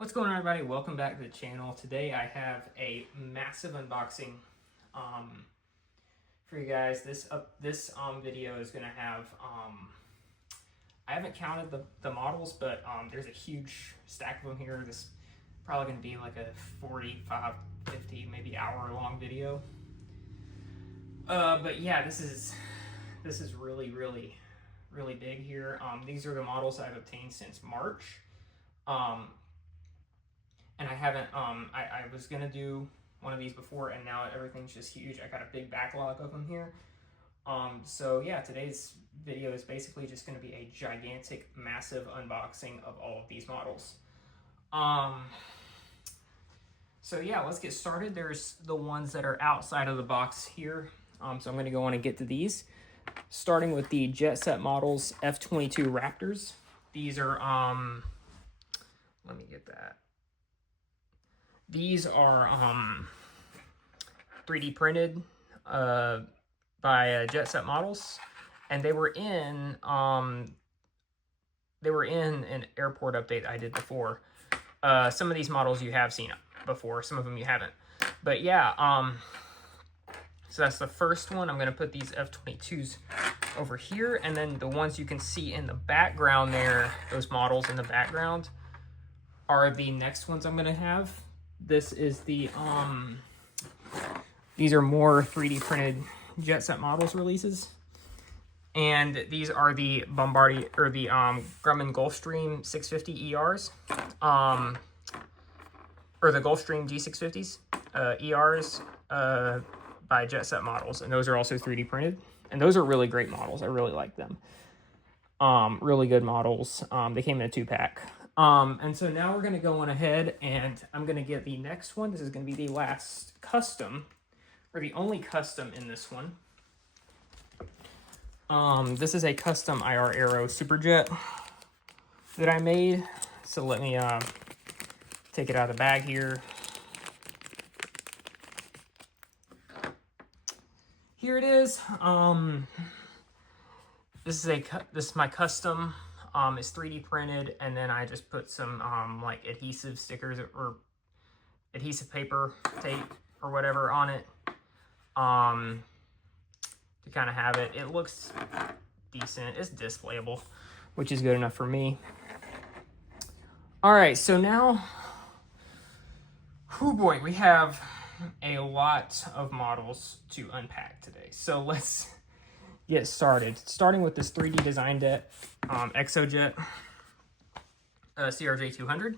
What's going on, everybody? Welcome back to the channel. Today I have a massive unboxing for you guys. This video is going to have I haven't counted the models, but there's a huge stack of them here. This is probably going to be like a 45, 50, maybe hour long video. But yeah, this is really big here. These are the models I've obtained since March. And I haven't, I was going to do one of these before, and now everything's just huge. I got a big backlog of them here. So yeah, today's video is basically just going to be a gigantic, massive unboxing of all of these models. So yeah, let's get started. There's the ones that are outside of the box here. So I'm going to go on and get to these. Starting with the Jet Set Models F-22 Raptors. These are, let me get that. These are 3D printed by Jet Set Models, and they were in an airport update I did before. Some of these models you have seen before, some of them you haven't. But yeah, so that's the first one. I'm going to put these F-22s over here, and then the ones you can see in the background there, those models in the background, are the next ones I'm going to have. This is the, these are more 3D printed Jet Set Models releases. And these are the Bombardier, or the Grumman Gulfstream 650 ERs, or the Gulfstream G650s, ERs, by Jet Set Models. And those are also 3D printed. And those are really great models. I really like them. Really good models. They came in a 2-pack. And so now we're going to go on ahead, and I'm going to get the next one. This is going to be the last custom, or the only custom in this one. This is a custom IR Aero Superjet that I made. So let me take it out of the bag here. Here it is. This is my custom. It's 3D printed, and then I just put some like adhesive stickers or adhesive paper tape or whatever on it to kind of have it. It looks decent. It's displayable, which is good enough for me. All right, so now, oh boy, we have a lot of models to unpack today. So let's get started. Starting with this 3D design deck, Exojet CRJ200.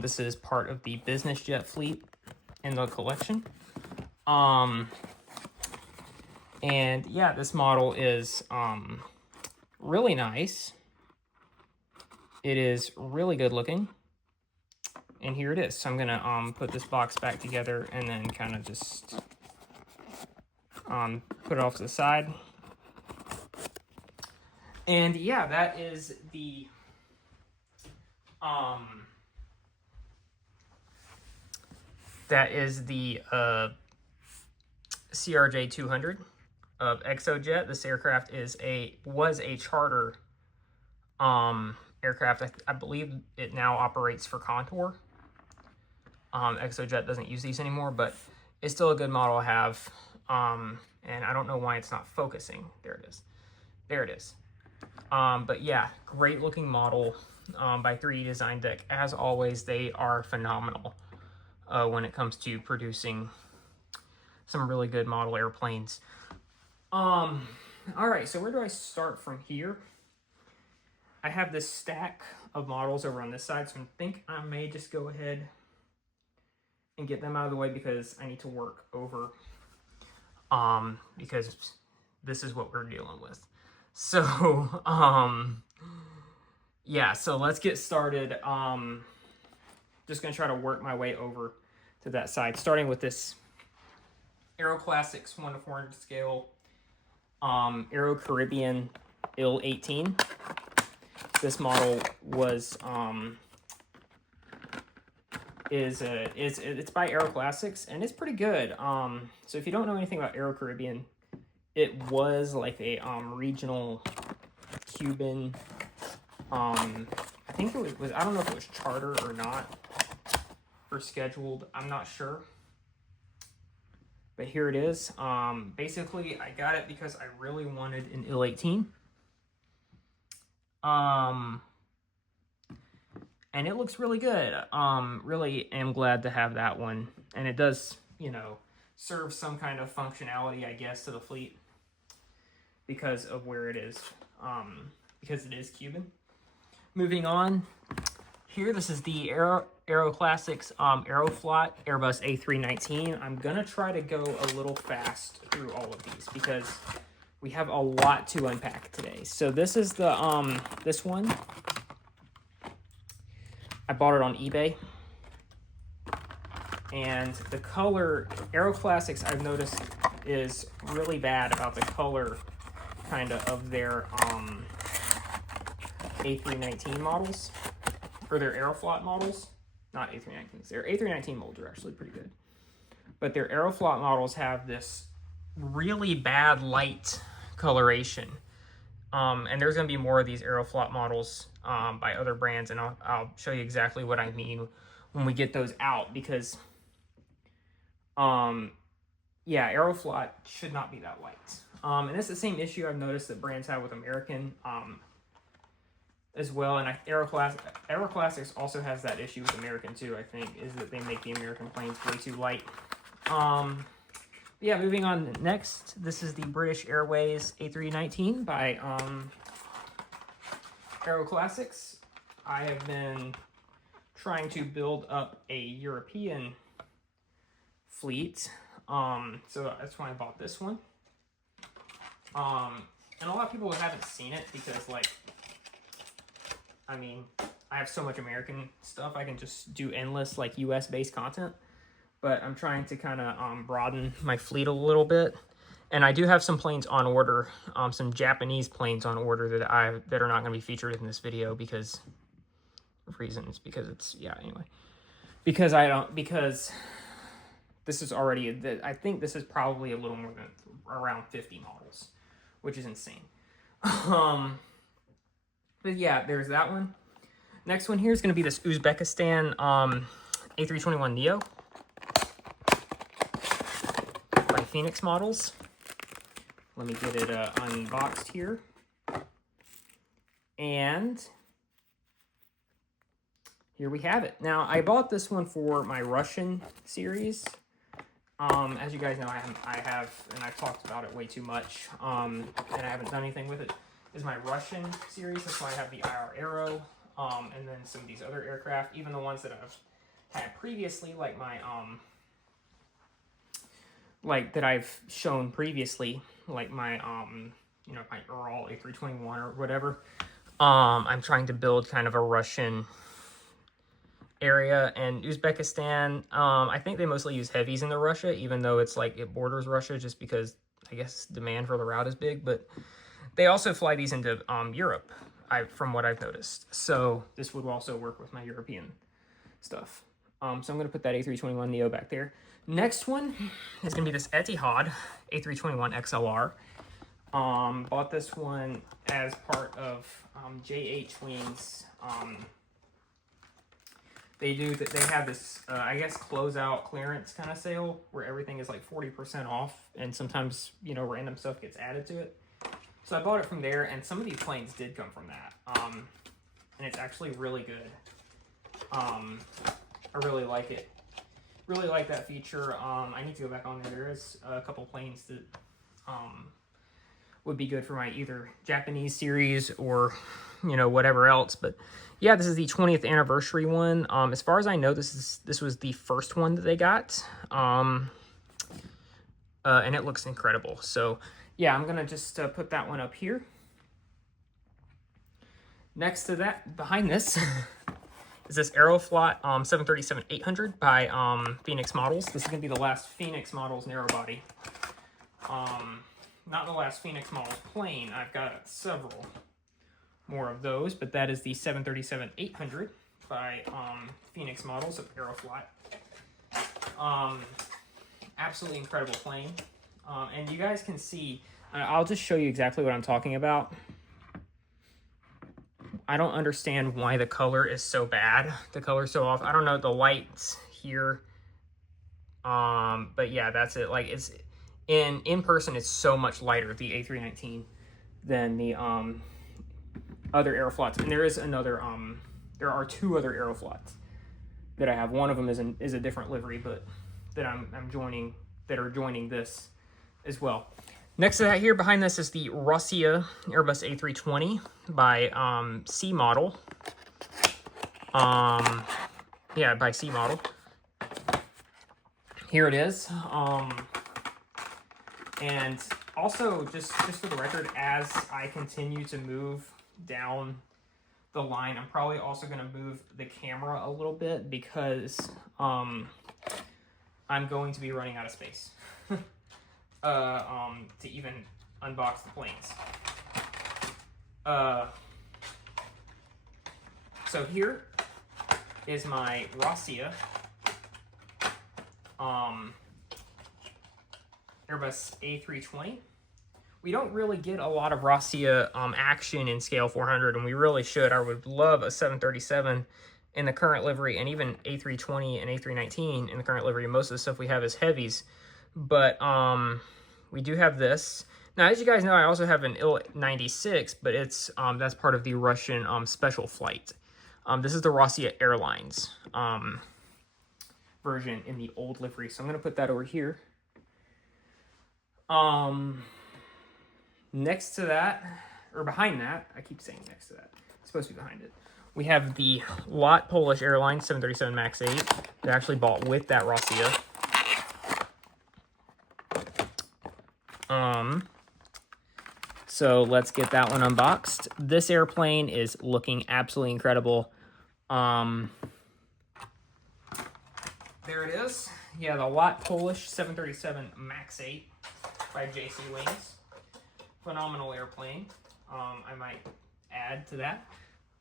This is part of the business jet fleet in the collection. And yeah, this model is really nice. It is really good looking. And here it is. So I'm gonna put this box back together and then kind of just put it off to the side. And yeah, that is the CRJ200 of Exojet. This aircraft was a charter aircraft. I believe it now operates for Contour. Exojet doesn't use these anymore, but it's still a good model to have. And I don't know why it's not focusing. There it is. There it is. But yeah, great looking model by 3D Design Deck. As always, they are phenomenal when it comes to producing some really good model airplanes. All right, so where do I start from here? I have this stack of models over on this side, so I think I may just go ahead and get them out of the way because I need to work over, because this is what we're dealing with. So, yeah, so let's get started. Just gonna try to work my way over to that side, starting with this Aero Classics 1:400 scale, Aero Caribbean IL-18. This model was, it's by Aero Classics, and it's pretty good. So if you don't know anything about Aero Caribbean, it was like a regional Cuban think it was I don't know if it was charter or not, or scheduled. I'm not sure. But here it is. Basically, I got it because I really wanted an IL-18. And it looks really good. Really am glad to have that one. And it does, you know, serve some kind of functionality, I guess, to the fleet because of where it is. Because it is Cuban. Moving on. Here, this is the Aero Classics Aeroflot Airbus A319. I'm gonna try to go a little fast through all of these because we have a lot to unpack today. So this is the this one. I bought it on eBay, and the color Aero Classics I've noticed is really bad about the color kind of their A319 models. Or their Aeroflot models, not A319s. Their A319 molds are actually pretty good. But their Aeroflot models have this really bad light coloration. And there's going to be more of these Aeroflot models by other brands, and I'll show you exactly what I mean when we get those out, because, yeah, Aeroflot should not be that light. And it's the same issue I've noticed that brands have with American, as well, and Aero Classics also has that issue with American too, I think, is that they make the American planes way too light. Yeah, moving on next, this is the British Airways A319 by Aero Classics. I have been trying to build up a European fleet, so that's why I bought this one. And a lot of people haven't seen it because, like, I mean, I have so much American stuff, I can just do endless, like, US-based content. But I'm trying to kind of broaden my fleet a little bit. And I do have some planes on order, some Japanese planes on order that are not going to be featured in this video because of reasons. Because it's, yeah, anyway. Because this is already, I think this is probably a little more than around 50 models, which is insane. But yeah, there's that one. Next one here is going to be this Uzbekistan A321neo by Phoenix Models. Let me get it unboxed here. And here we have it. Now, I bought this one for my Russian series. As you guys know, I have, and I've talked about it way too much, and I haven't done anything with it. Is my Russian series. That's why I have the IR Aero, and then some of these other aircraft, even the ones that I've had previously, like my that I've shown previously, like my you know, my Ural A321 or whatever. I'm trying to build kind of a Russian area, and Uzbekistan, I think they mostly use heavies into Russia, even though it's like it borders Russia, just because I guess demand for the route is big, but they also fly these into Europe, from what I've noticed. So this would also work with my European stuff. So I'm going to put that A321neo back there. Next one is going to be this Etihad A321 XLR. Bought this one as part of JH Wings. They have this, I guess, closeout clearance kind of sale where everything is like 40% off, and sometimes, you know, random stuff gets added to it. So I bought it from there, and some of these planes did come from that. And it's actually really good. I really like it. Really like that feature. I need to go back on there. There is a couple planes that would be good for my either Japanese series or, you know, whatever else. But yeah, this is the 20th anniversary one. As far as I know, this was the first one that they got. And it looks incredible. So yeah, I'm going to just put that one up here. Next to that, behind this, is this Aeroflot 737-800 by Phoenix Models. This is going to be the last Phoenix Models narrow body. Not the last Phoenix Models plane. I've got several more of those, but that is the 737-800 by Phoenix Models of Aeroflot. Absolutely incredible plane. And you guys can see, I'll just show you exactly what I'm talking about. I don't understand why the color is so bad. The color's so off. I don't know, the lights here. But yeah, that's it. Like, it's in person, it's so much lighter, the A319, than the other Aeroflots. And there is another there are two other Aeroflots that I have. One of them is a different livery, but that I'm joining, that are joining this as well. Next to that, here behind this, is the Russia Airbus A320 by C Model. Yeah, by C Model. Here it is. And also, just for the record, as I continue to move down the line, I'm probably also going to move the camera a little bit, because I'm going to be running out of space to even unbox the planes. So here is my Russia Airbus A320. We don't really get a lot of Russia action in Scale 400, and we really should. I would love a 737 in the current livery, and even A320 and A319 in the current livery. Most of the stuff we have is heavies, but we do have this. Now, as you guys know, I also have an Il-96, but it's that's part of the Russian special flight. This is the Russia Airlines version in the old livery, so I'm going to put that over here. Next to that, or behind that, I keep saying next to that, it's supposed to be behind it, we have the LOT Polish Airlines 737 MAX 8. They're actually bought with that Russia. So let's get that one unboxed. This airplane is looking absolutely incredible. There it is. Yeah, the LOT Polish 737 MAX 8 by JC Wings. Phenomenal airplane. I might add to that.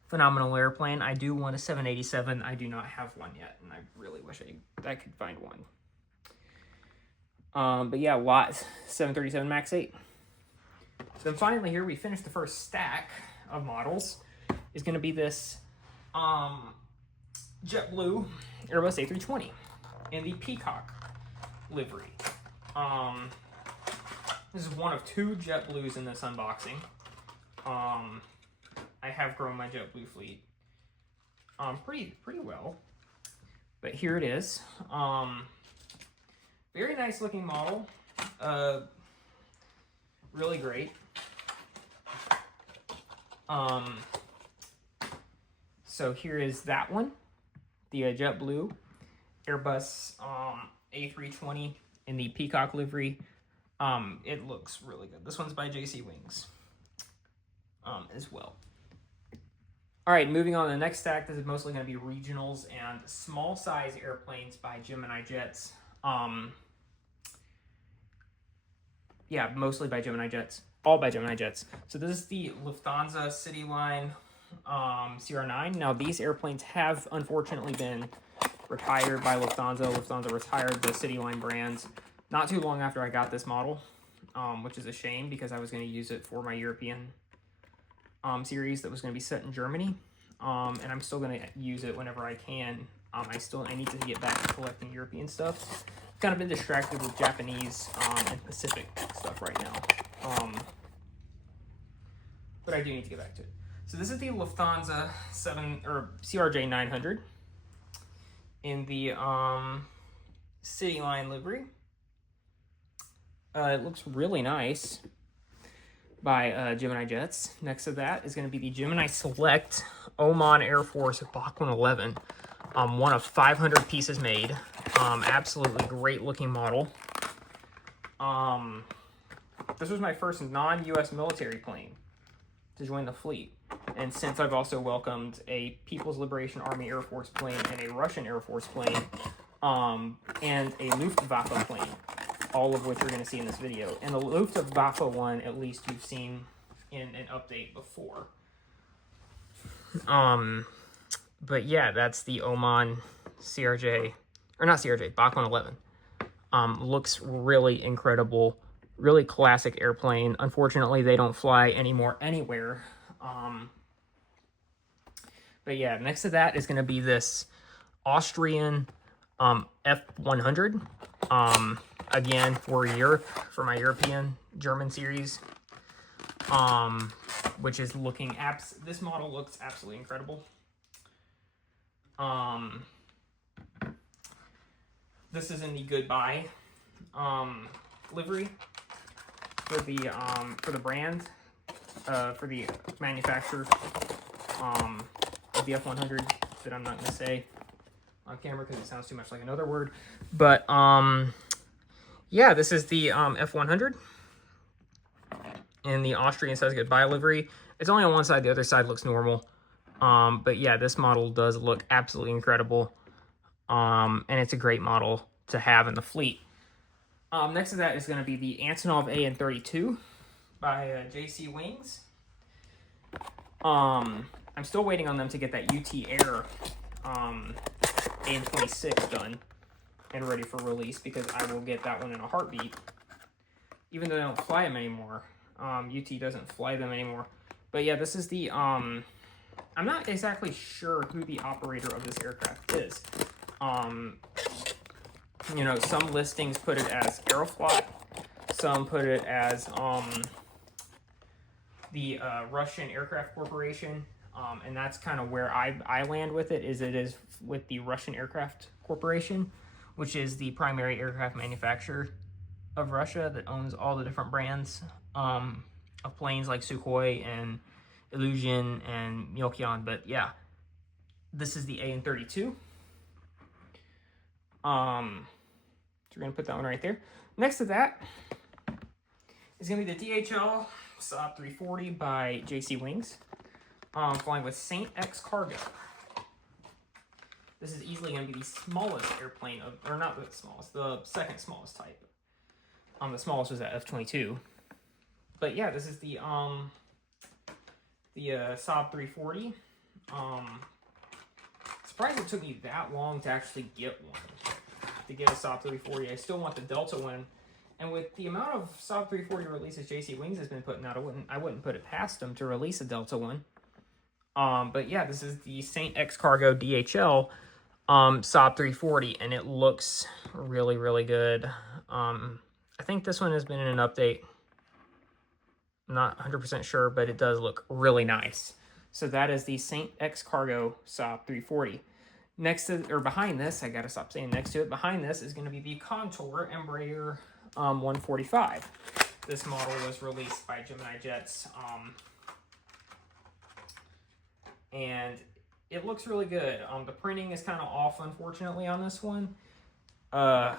Phenomenal airplane. I do want a 787. I do not have one yet, and I really wish I could find one. But yeah, LOT 737 MAX 8. So then finally here, we finished the first stack of models. Is going to be this JetBlue Airbus A320 in the Peacock livery. This is one of two JetBlues in this unboxing. I have grown my JetBlue fleet pretty well, but here it is. Very nice looking model. Really great. So here is that one, the JetBlue Airbus A320 in the Peacock livery. It looks really good. This one's by JC Wings as well. All right, moving on to the next stack. This is mostly going to be regionals and small size airplanes by Gemini Jets. Yeah, mostly by Gemini Jets. All by Gemini Jets. So this is the Lufthansa CityLine CR9. Now, these airplanes have unfortunately been retired by Lufthansa. Lufthansa retired the CityLine brands not too long after I got this model, which is a shame, because I was going to use it for my European series that was going to be set in Germany. And I'm still going to use it whenever I can. I need to get back to collecting European stuff. Kind of been distracted with Japanese and Pacific stuff right now. But I do need to get back to it. So this is the Lufthansa CRJ 900 in the CityLine livery. It looks really nice by Gemini Jets. Next to that is going to be the Gemini Select Oman Air Force Bach 111. One of 500 pieces made. Absolutely great looking model. This was my first non-US military plane to join the fleet. And since I've also welcomed a People's Liberation Army Air Force plane and a Russian Air Force plane, and a Luftwaffe plane, all of which you're going to see in this video. And the Luftwaffe one, at least you've seen in an update before. But yeah, that's the Oman CRJ, or not CRJ, Bach 111. Looks really incredible, really classic airplane. Unfortunately, they don't fly anymore anywhere. But yeah, next to that is going to be this Austrian F100. Again, for my European German series. Which is looking this model looks absolutely incredible. This is in the Goodbye livery for the brand, for the manufacturer of the F100 that I'm not going to say on camera because it sounds too much like another word. But yeah, this is the F100 in the Austrian Says Goodbye livery. It's only on one side, the other side looks normal. But yeah, this model does look absolutely incredible. And it's a great model to have in the fleet. Next to that is going to be the Antonov AN-32 by JC Wings. I'm still waiting on them to get that UT Air AN-26 done and ready for release, because I will get that one in a heartbeat. Even though they don't fly them anymore. UT doesn't fly them anymore. But yeah, this is the, I'm not exactly sure who the operator of this aircraft is. You know, some listings put it as Aeroflot, some put it as the Russian Aircraft Corporation, and that's kind of where I land with it. It is with the Russian Aircraft Corporation, which is the primary aircraft manufacturer of Russia that owns all the different brands of planes like Sukhoi and Illusion and Myokion. But yeah, this is the AN-32. So we're going to put that one right there. Next to that is going to be the DHL Saab 340 by JC Wings, flying with Saint X Cargo. This is easily going to be the smallest airplane, or not the smallest, the second smallest type. The smallest was at F-22. But yeah, this is the Saab 340. Surprised it took me that long to actually get one. To get a Saab 340. I still want the Delta one. And with the amount of Saab 340 releases JC Wings has been putting out, I wouldn't put it past them to release a Delta one. But yeah, this is the Saint X Cargo DHL Saab 340, and it looks really, really good. I think this one has been in an update. I'm not 100% sure, but it does look really nice. So that is the Saint X Cargo Saab 340. Next to, or behind this, I gotta stop saying next to it, behind this is gonna be the Contour Embraer 145. This model was released by Gemini Jets, and it looks really good. The printing is kind of off, unfortunately, on this one. And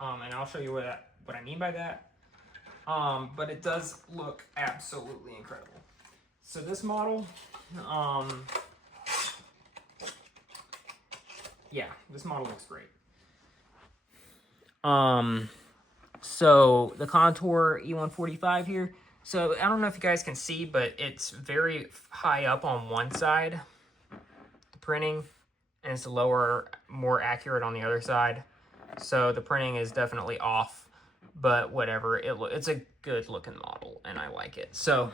I'll show you what I mean by that. But it does look absolutely incredible. So this model, yeah, this model looks great. So the Contour E145 here. So I don't know if you guys can see, but it's very high up on one side, the printing, and it's lower, more accurate on the other side. So the printing is definitely off, but whatever. It's a good looking model, and I like it. So,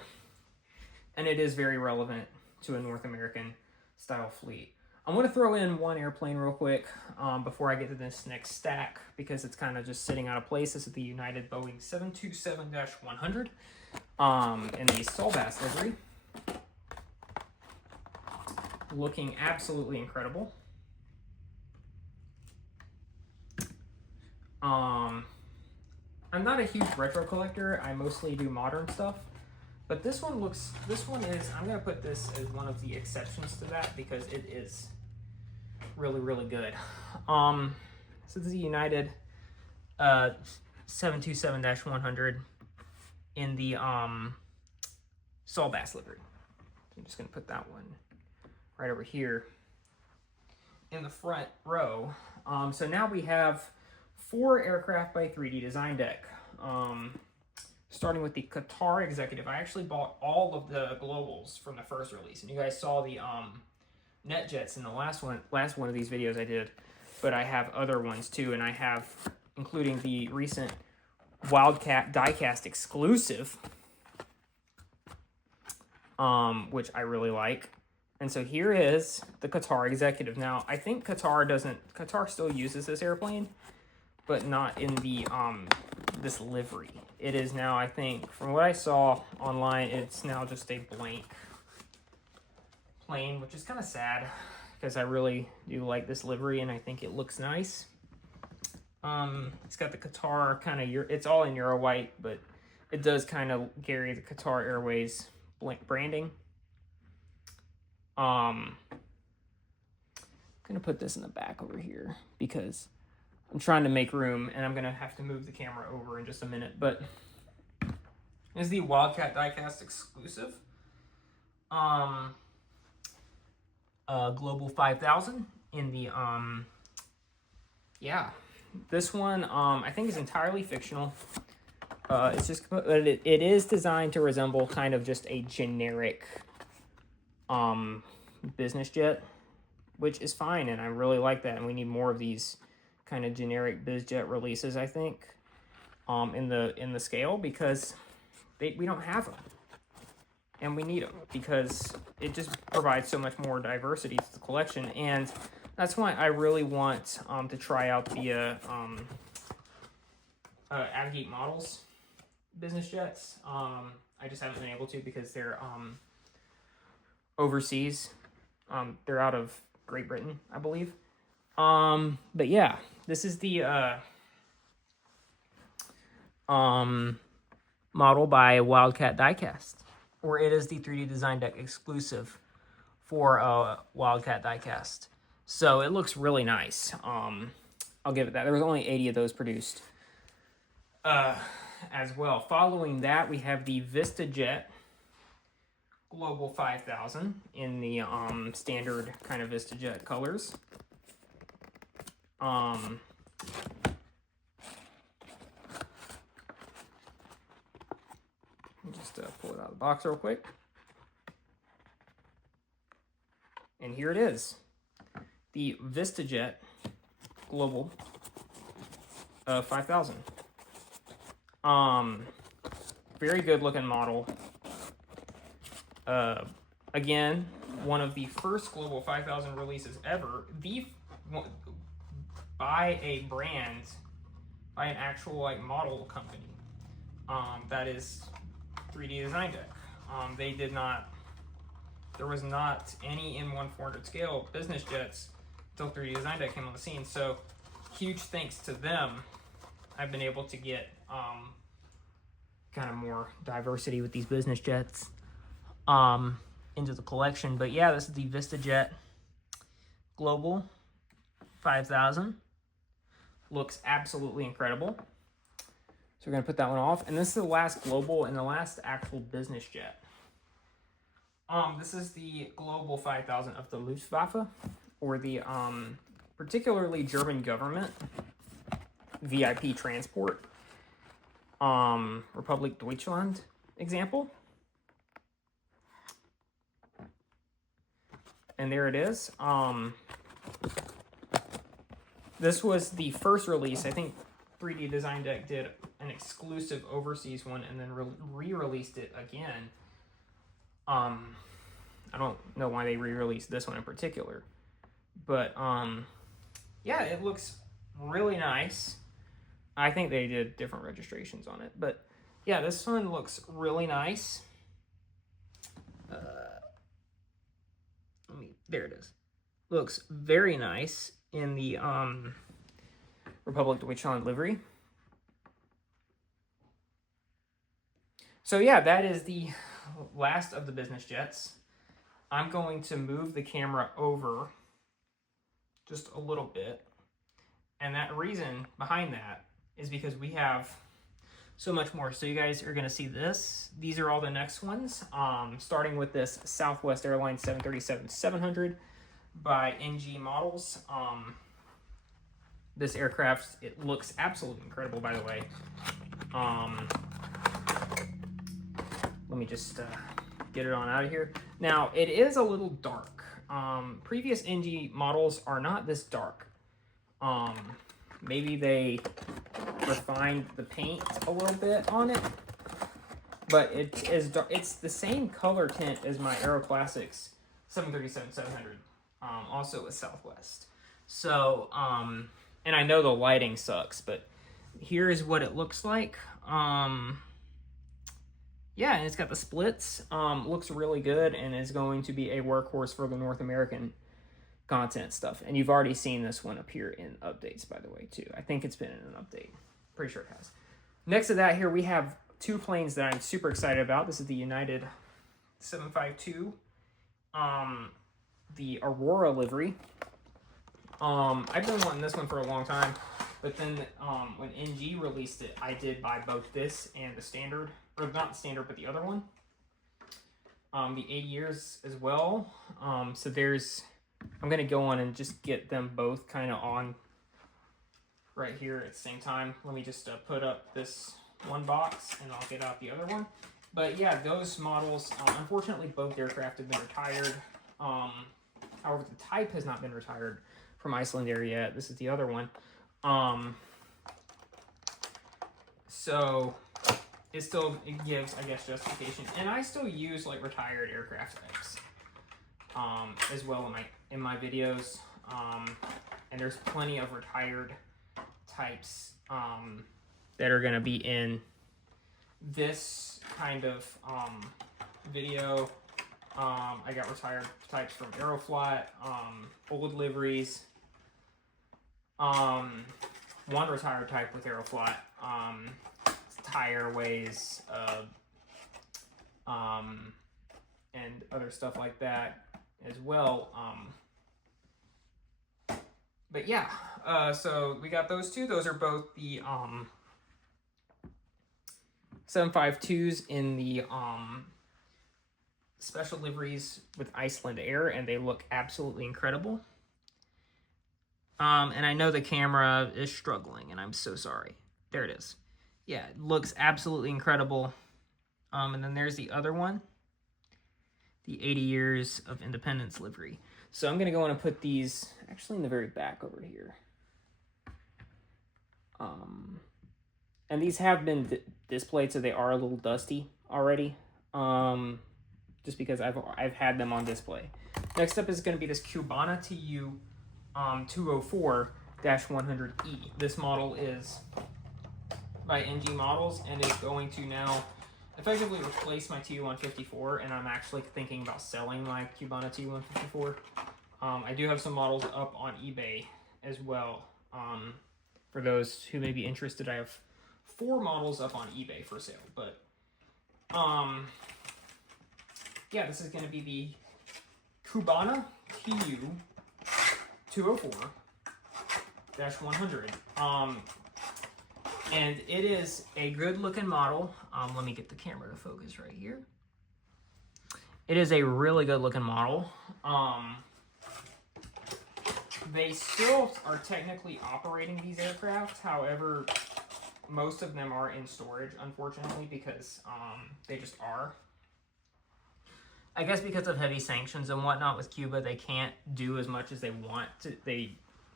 and it is very relevant to a North American style fleet. I'm going to throw in one airplane real quick before I get to this next stack, because it's kind of just sitting out of place. This is the United Boeing 727-100 in the Solbass livery. Looking absolutely incredible. I'm not a huge retro collector. I mostly do modern stuff. But this one is, I'm going to put this as one of the exceptions to that, because it is really, really good. So this is the United 727-100 in the Solbass livery. I'm just going to put that one right over here in the front row. So now we have 4 aircraft by 3D Design Deck. Starting with the Qatar Executive. I actually bought all of the globals from the first release, and you guys saw the NetJets in the last one of these videos I did, but I have other ones too, and I have, including the recent Wildcat diecast exclusive, which I really like. And so here is the Qatar Executive. Now, I think Qatar still uses this airplane, but not in the this livery. It is now, I think, from what I saw online, it's now just a blank plane, which is kind of sad because I really do like this livery and I think it looks nice. It's got the Qatar kind of, it's all in Euro white, but it does kind of carry the Qatar Airways branding. I'm gonna put this in the back over here because I'm trying to make room and I'm gonna have to move the camera over in just a minute. But this is the Wildcat Diecast exclusive. Global 5000 in the yeah, this one I think is entirely fictional. It's just it is designed to resemble kind of just a generic business jet, which is fine, and I really like that, and we need more of these kind of generic biz jet releases, I think, in the scale, because we don't have them, and we need them because it just provides so much more diversity to the collection. And that's why I really want to try out the Avgeek Models business jets. I just haven't been able to because they're overseas. They're out of Great Britain, I believe. But yeah, this is the model by Wildcat Diecast, or it is the 3D Design Deck exclusive for Wildcat Diecast. So it looks really nice. I'll give it that. There was only 80 of those produced as well. Following that, we have the VistaJet Global 5000 in the standard kind of VistaJet colors. Just pull it out of the box real quick. And here it is. The VistaJet Global 5000. Very good looking model. Again, one of the first Global 5000 releases ever, by a brand, by an actual like model company, that is 3D Design Deck. They did not, there was not any M1 scale business jets until 3D Design Deck came on the scene. So huge thanks to them, I've been able to get kind of more diversity with these business jets into the collection. But yeah, this is the VistaJet Global 5000. Looks absolutely incredible. So we're gonna put that one off. And this is the last Global and the last actual business jet. This is the Global 5000 of the Luftwaffe, or the particularly German government VIP transport Republic Deutschland example. And there it is. This was the first release. I think 3D Design Deck did an exclusive overseas one and then re-released it again. I don't know why they re-released this one in particular, but yeah, it looks really nice. I think they did different registrations on it, but yeah, this one looks really nice. There it is. Looks very nice in the Republic Deutschland livery. So yeah, that is the last of the business jets. I'm going to move the camera over just a little bit. And that reason behind that is because we have so much more. So you guys are gonna see this. These are all the next ones. Starting with this Southwest Airlines 737-700 by NG Models. This aircraft, it looks absolutely incredible, by the way. Let me just get it on out of here. Now, it is a little dark. Previous NG models are not this dark. Maybe they refined the paint a little bit on it, but it is dark. It's the same color tint as my Aero Classics 737-700, also with Southwest. So, and I know the lighting sucks, but here is what it looks like. Yeah, and it's got the splits. Looks really good and is going to be a workhorse for the North American content stuff. And you've already seen this one appear in updates, by the way, too. I think it's been in an update. Pretty sure it has. Next to that here, we have two planes that I'm super excited about. This is the United 752, the Aurora livery. I've been wanting this one for a long time, but then when NG released it, I did buy both this and the standard, or not the standard, but the other one. The 80 years as well. So there's, I'm gonna go on and just get them both kind of on right here at the same time. Let me just put up this one box and I'll get out the other one. But yeah, those models, unfortunately both aircraft have been retired. However, the type has not been retired from Icelandair yet. This is the other one. So it still gives, I guess, justification. And I still use like retired aircraft types as well in my videos. And there's plenty of retired types that are gonna be in this kind of video. I got retired types from Aeroflot, old liveries, one retired type with Aeroflot, Thai Airways, and other stuff like that as well. But yeah, so we got those two. Those are both the 752s in the special liveries with Icelandair, and they look absolutely incredible. And I know the camera is struggling, and I'm so sorry. There it is. Yeah, it looks absolutely incredible. And then there's the other one, the 80 Years of Independence livery. So I'm going to go in and put these actually in the very back over here. And these have been displayed, so they are a little dusty already. Just because I've had them on display. Next up is going to be this Cubana TU 204-100E. This model is by NG Models and is going to now effectively replace my TU-154, and I'm actually thinking about selling my Cubana TU-154. I do have some models up on eBay as well. For those who may be interested, I have 4 models up on eBay for sale, but yeah, this is going to be the Cubana TU 204-100. And it is a good looking model. Let me get the camera to focus right here. It is a really good looking model. They still are technically operating these aircraft. However, most of them are in storage, unfortunately, because they just are. I guess because of heavy sanctions and whatnot with Cuba, they can't do as much as they want to.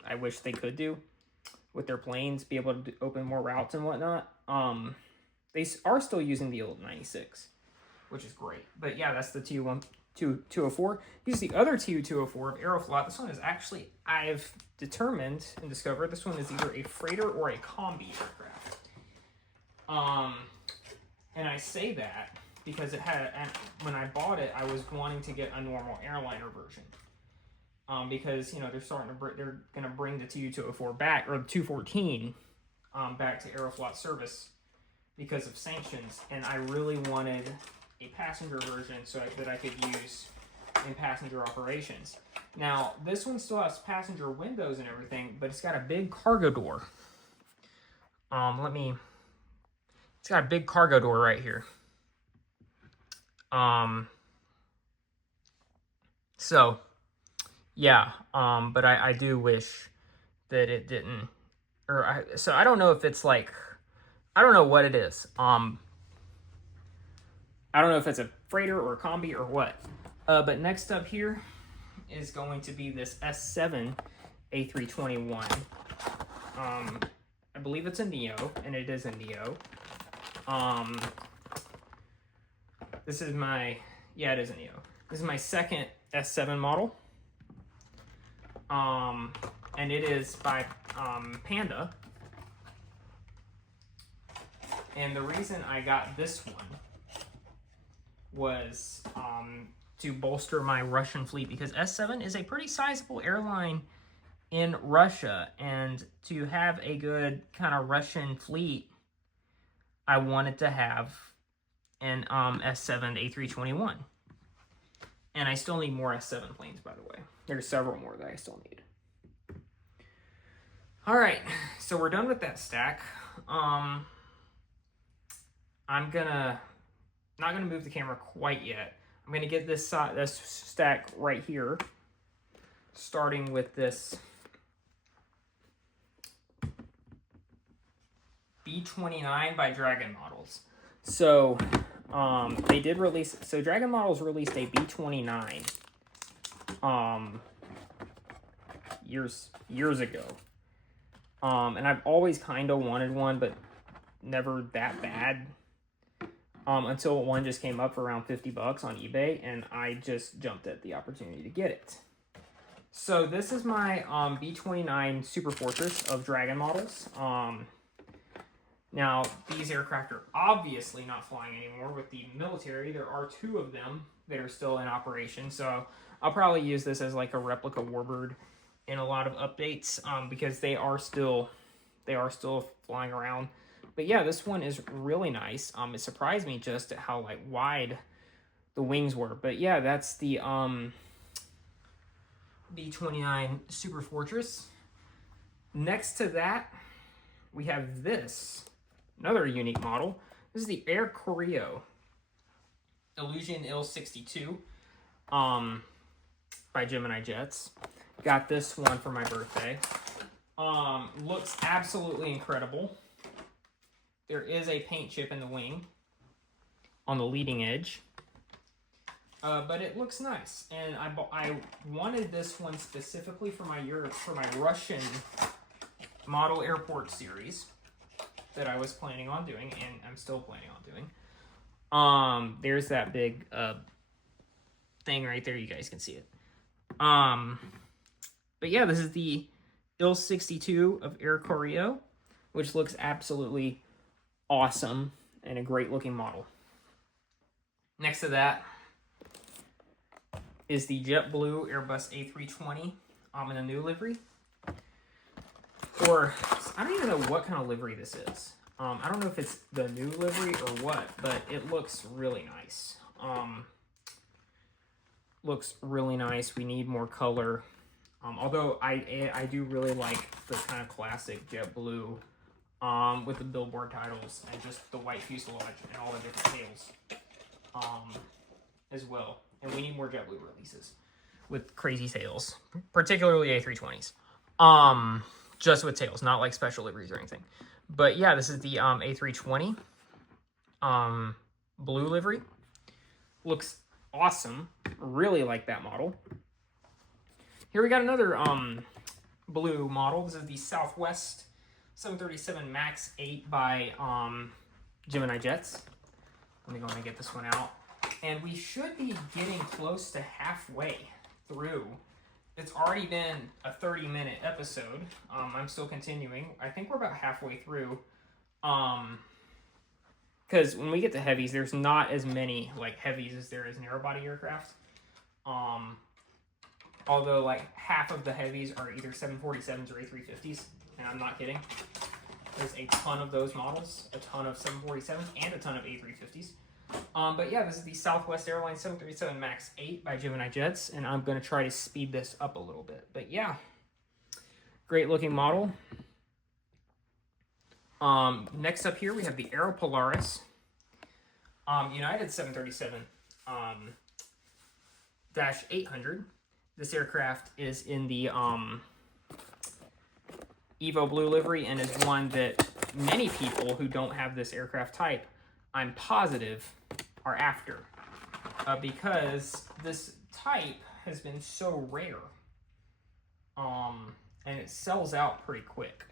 I wish they could do with their planes, be able to open more routes and whatnot. They are still using the old 96, which is great. But yeah, that's the TU-204. Here's the other TU-204 of Aeroflot. This one is actually, I've determined and discovered, this one is either a freighter or a combi aircraft. And I say that because it had, when I bought it, I was wanting to get a normal airliner version. Because, you know, they're going to bring the TU-204 back, or the 214 back to Aeroflot service because of sanctions. And I really wanted a passenger version so that I could use in passenger operations. Now, this one still has passenger windows and everything, but it's got a big cargo door. It's got a big cargo door right here. So, yeah, but I do wish that it didn't, so I don't know if it's like, I don't know what it is. I don't know if it's a freighter or a combi or what. But next up here is going to be this S7 A321. I believe it's a Neo, and it is a Neo. This is my, yeah, it is a Neo. This is my second S7 model. And it is by Panda. And the reason I got this one was to bolster my Russian fleet, because S7 is a pretty sizable airline in Russia, and to have a good kind of Russian fleet, I wanted to have an S7 A321. And I still need more S7 planes, by the way. There's several more that I still need. All right, so we're done with that stack. I'm not gonna move the camera quite yet. I'm gonna get this stack right here, starting with this B29 by Dragon Models. So they did release, so Dragon Models released a B29 years ago. And I've always kind of wanted one, but never that bad. Until one just came up for around 50 bucks on eBay, and I just jumped at the opportunity to get it. So this is my B29 Super Fortress of Dragon Models. Now, these aircraft are obviously not flying anymore with the military. There are 2 of them that are still in operation, so I'll probably use this as like a replica Warbird in a lot of updates, because they are still flying around. But yeah, this one is really nice. It surprised me just at how like wide the wings were. But yeah, that's the B29 Super Fortress. Next to that, we have this, another unique model. This is the Air Koryo Illusion Il-62 by Gemini Jets. Got this one for my birthday. Looks absolutely incredible. There is a paint chip in the wing on the leading edge. But it looks nice, and I wanted this one specifically for my Russian model airport series that I was planning on doing, and I'm still planning on doing. There's that big thing right there. You guys can see it. But yeah, this is the Il-62 of Air Koryo, which looks absolutely awesome and a great looking model. Next to that is the JetBlue Airbus A320 in a new livery. Or, I don't even know what kind of livery this is. I don't know if it's the new livery or what, but it looks really nice. Looks really nice. We need more color. Although I do really like the kind of classic JetBlue with the billboard titles and just the white fuselage and all the different tails as well. And we need more JetBlue releases with crazy tails, particularly A320s. Just with tails, not like special liveries or anything. But yeah, this is the A320 blue livery. Looks awesome. Really like that model. Here we got another blue model. This is the Southwest 737 MAX 8 by Gemini Jets. Let me go and get this one out. And we should be getting close to halfway through. It's already been a 30-minute episode. I'm still continuing. I think we're about halfway through. Because when we get to heavies, there's not as many like heavies as there is narrow-body aircraft. Although like half of the heavies are either 747s or A350s, and I'm not kidding. There's a ton of those models, a ton of 747s, and a ton of A350s. But yeah, this is the Southwest Airlines 737 MAX 8 by Gemini Jets, and I'm going to try to speed this up a little bit. But yeah, great looking model. Next up here, we have the Aeropolaris United 737 -800. This aircraft is in the Evo Blue livery and is one that many people who don't have this aircraft type, I'm positive, are after. Because this type has been so rare. And it sells out pretty quick.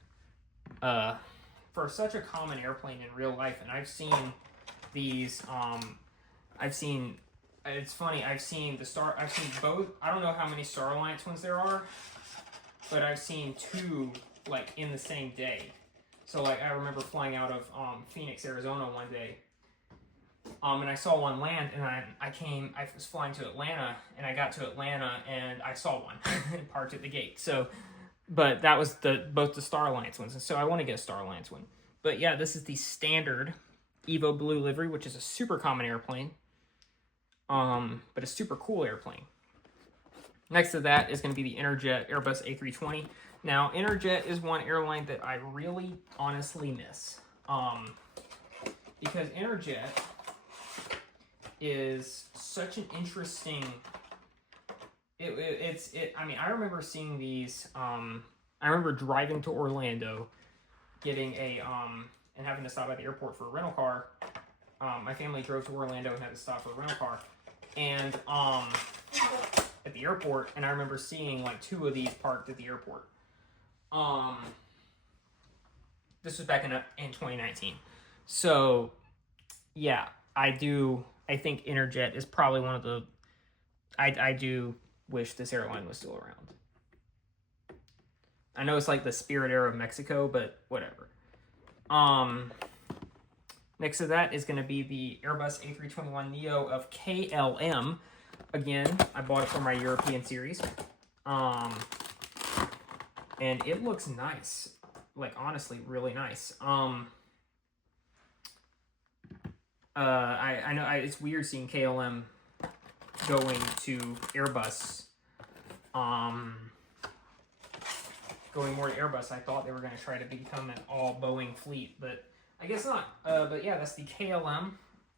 For such a common airplane in real life, and I've seen these, I've seen it's funny. I've seen both. I don't know how many Star Alliance ones there are, but I've seen two like in the same day. So like I remember flying out of Phoenix, Arizona one day, and I saw one land, and I was flying to Atlanta, and I got to Atlanta, and I saw one parked at the gate. So, but that was both the Star Alliance ones, and so I want to get a Star Alliance one. But yeah, this is the standard Evo Blue livery, which is a super common airplane, but a super cool airplane. Next to that is going to be the Interjet Airbus A320. Now, Interjet is one airline that I really honestly miss, because Interjet is such an interesting. I mean, I remember seeing these. I remember driving to Orlando, getting a and having to stop at the airport for a rental car. My family drove to Orlando and had to stop for a rental car, and at the airport, and I remember seeing like two of these parked at the airport. This was back in 2019. So, yeah, I think Interjet is probably one of the. I do wish this airline was still around. I know it's like the Spirit Air of Mexico, but whatever. Next to that is going to be the Airbus A321neo of KLM. Again, I bought it for my European series. And it looks nice. Like, honestly, really nice. I know it's weird seeing KLM going to Airbus. Going more to Airbus. I thought they were going to try to become an all Boeing fleet, but I guess not. But yeah, that's the KLM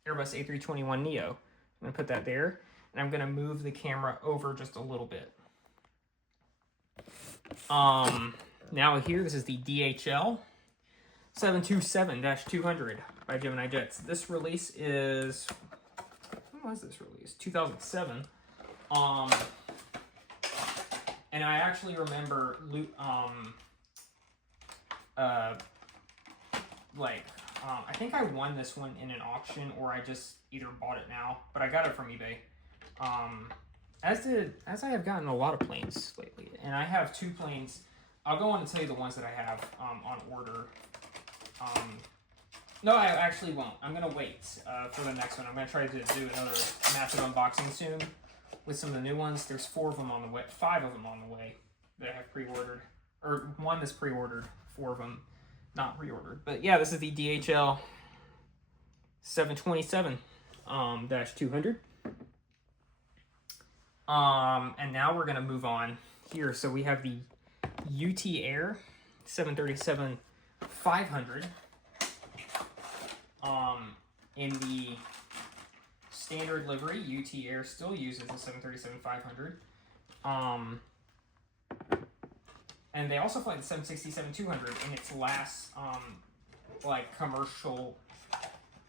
Airbus A321neo. I'm going to put that there, and I'm going to move the camera over just a little bit. Now here, this is the DHL 727-200 by Gemini Jets. This release is, when was this release? 2007. And I actually remember, I think I won this one in an auction, or I just either bought it now, but I got it from eBay. As I have gotten a lot of planes lately, and I have two planes. I'll go on to tell you the ones that I have on order. No, I actually won't. I'm gonna wait for the next one. I'm gonna try to do another massive unboxing soon with some of the new ones. There's 5 of them on the way that I have pre-ordered, or one that's pre-ordered, 4 of them not pre-ordered. But yeah, this is the DHL 727-200. And now we're gonna move on here. So we have the UT Air 737-500. In the standard livery, UT Air still uses the 737-500. And they also fly the 767-200 in its last commercial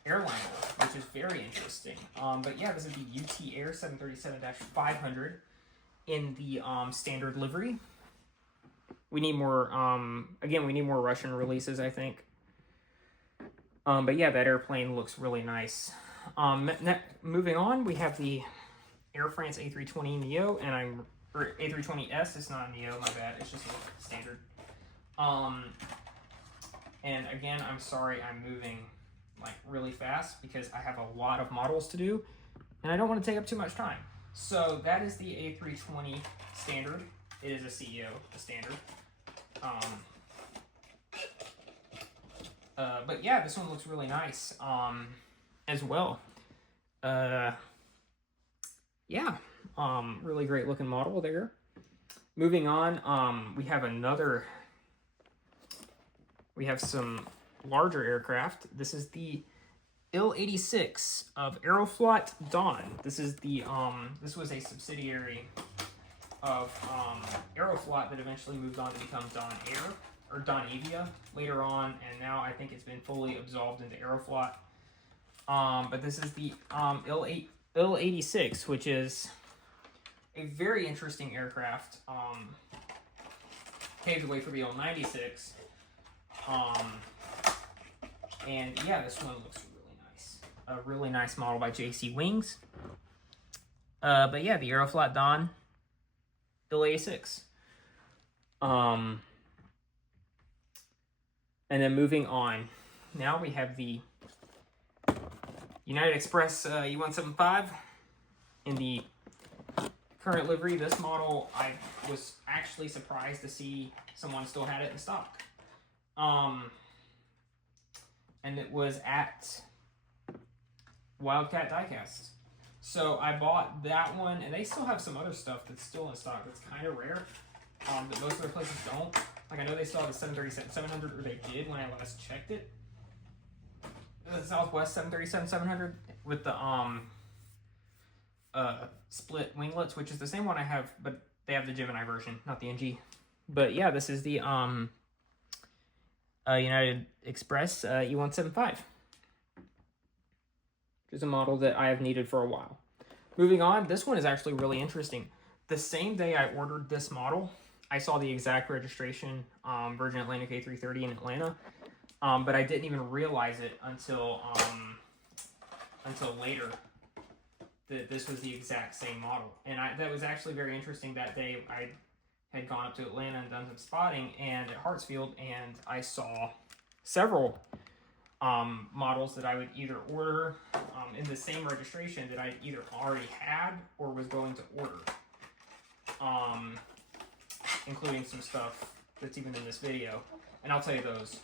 airliner, which is very interesting. But yeah, this is the UT Air 737-500 in the standard livery. We need more. Again, we need more Russian releases, I think. But yeah, that airplane looks really nice. Moving on, we have the Air France A320neo, or A320s. It's not a neo, my bad. It's just a standard. And again, I'm sorry, I'm moving like really fast because I have a lot of models to do, and I don't want to take up too much time. So that is the A320 standard. It is a CEO, a standard. But yeah, this one looks really nice as well. Yeah, really great looking model there. Moving on, we have some larger aircraft. This is the Il-86 of Aeroflot Dawn. This is the this was a subsidiary of Aeroflot that eventually moved on to become Dawn Air, or Dawn Avia later on, and now I think it's been fully absorbed into Aeroflot. But this is the Il-86, which is a very interesting aircraft. Paved the way for the Il-96. And yeah, this one looks really nice. A really nice model by JC Wings. But yeah, the Aeroflot Don Delay 6. And then moving on, now we have the United Express E175 in the current livery. This model, I was actually surprised to see someone still had it in stock. And it was at Wildcat Diecast. So I bought that one, and they still have some other stuff that's still in stock that's kind of rare, that most other places don't. Like, I know they still have the 737-700, or they did when I last checked it. The Southwest 737-700 with the split winglets, which is the same one I have, but they have the Gemini version, not the NG. But yeah, this is the United Express E175, which is a model that I have needed for a while. Moving on, this one is actually really interesting. The same day I ordered this model, I saw the exact registration, Virgin Atlantic A330 in Atlanta, but I didn't even realize it until later that this was the exact same model. And that was actually very interesting. That day I had gone up to Atlanta and done some spotting and at Hartsfield, and I saw several models that I would either order in the same registration that I either already had or was going to order, including some stuff that's even in this video, and I'll tell you those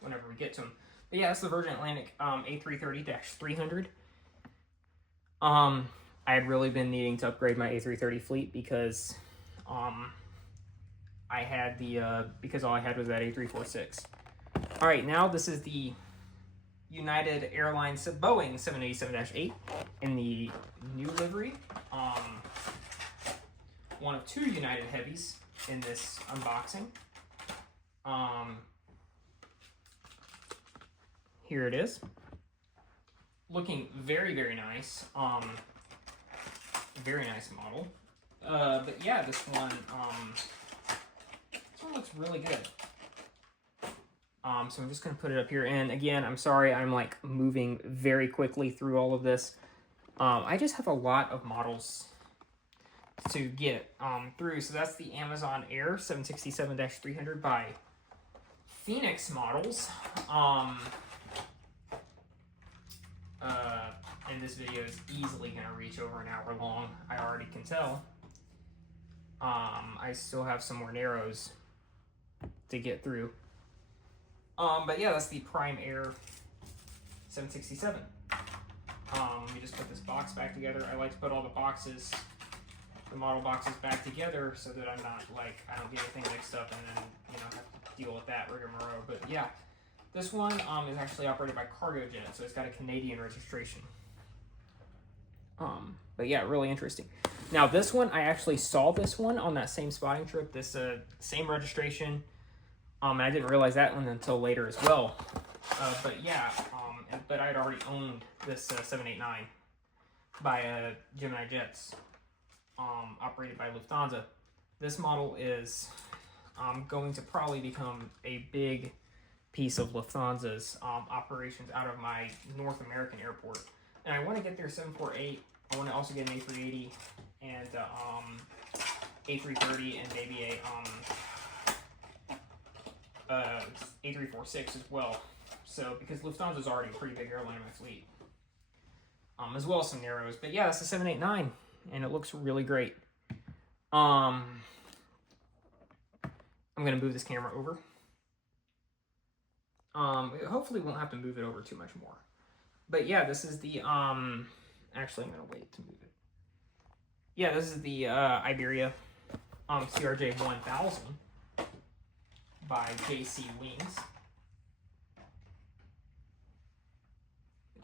whenever we get to them. But yeah, that's the Virgin Atlantic A330-300. I had really been needing to upgrade my A330 fleet because I had the because all I had was that A346. All right, now this is the United Airlines Boeing 787-8 in the new livery. One of two United heavies in this unboxing. Here it is. Looking very, very nice. Very nice model. But yeah, this one looks really good. So I'm just going to put it up here. And again, I'm sorry, I'm like moving very quickly through all of this. I just have a lot of models to get through. So that's the Amazon Air 767-300 by Phoenix Models. And this video is easily going to reach over an hour long, I already can tell. I still have some more narrows to get through. But yeah, that's the Prime Air 767. Let me just put this box back together. I like to put all the model boxes back together so that I'm not like, I don't get anything mixed up and then, have to deal with that rigmarole. But yeah, this one is actually operated by Cargojet, so it's got a Canadian registration. But yeah, really interesting. Now this one, I actually saw this one on that same spotting trip, this same registration. I didn't realize that one until later as well. But yeah, but I'd already owned this 789 by Gemini Jets, operated by Lufthansa. This model is going to probably become a big piece of Lufthansa's operations out of my North American airport. And I want to get their 748. I want to also get an A380 and A330 and maybe a A346 as well. So because Lufthansa is already a pretty big airline in my fleet, as well as some narrows. But yeah, that's the 789, and it looks really great. I'm gonna move this camera over. Hopefully won't have to move it over too much more. But yeah, this is the actually I'm gonna wait to move it. Yeah, this is the Iberia CRJ 1000 by JC Wings.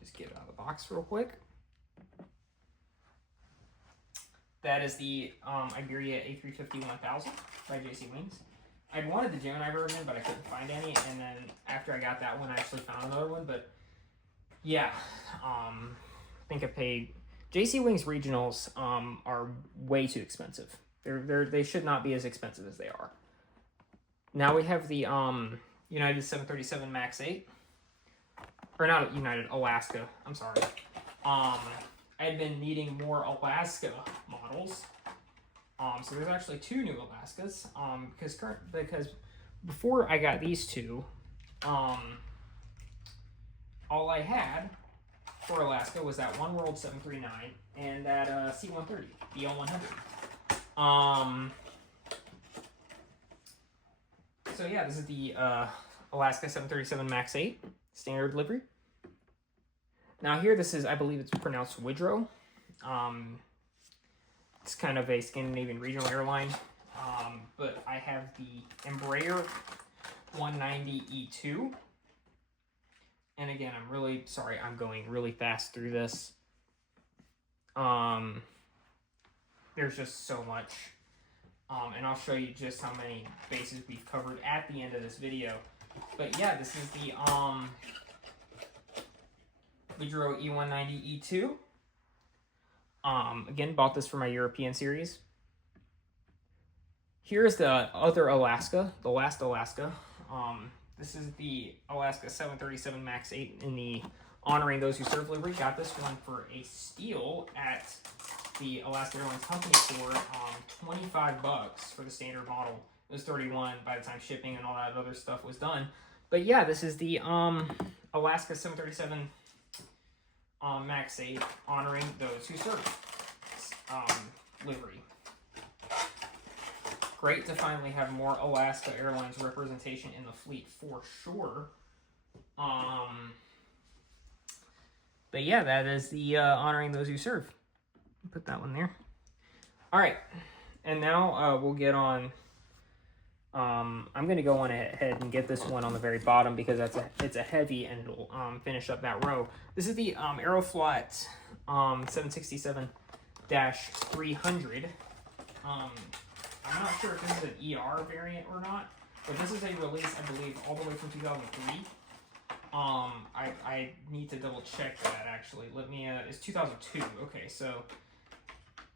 Just get it out of the box real quick. That is the Iberia A350 1000 by JC Wings. I'd wanted the Gemini version, but I couldn't find any, and then after I got that one, I actually found another one. But yeah, I think I paid. JC Wings regionals are way too expensive. They should not be as expensive as they are. Now we have the United 737 MAX 8, or not United, Alaska. I'm sorry. I I had been needing more Alaska models. So there's actually 2 new Alaskas. Because before I got these 2, all I had for Alaska was that One World 739 and that C-130, the L-100. So yeah, this is the Alaska 737 MAX 8 standard livery. Now here, this is, I believe it's pronounced Widerøe. It's kind of a Scandinavian regional airline, but I have the Embraer 190E2. And again, I'm really sorry, I'm going really fast through this. There's just so much. And I'll show you just how many bases we've covered at the end of this video. But yeah, this is the Widerøe E190E2. Again, bought this for my European series. Here's the other Alaska, the last Alaska. This is the Alaska 737 MAX 8 in the Honoring Those Who Serve livery. Got this one for a steal at the Alaska Airlines Company store, $25 for the standard model. It was $31 by the time shipping and all that other stuff was done. But yeah, this is the Alaska 737 MAX 8 Honoring Those Who Serve livery. Great to finally have more Alaska Airlines representation in the fleet for sure. But yeah, that is the Honoring Those Who Serve. Put that one there. All right, and now we'll get on. I'm going to go on ahead and get this one on the very bottom because it's a heavy and it'll finish up that row. This is the Aeroflot 767-300. I'm not sure if this is an ER variant or not, but this is a release, I believe, all the way from 2003. I need to double check that actually. Let me, it's 2002. Okay, so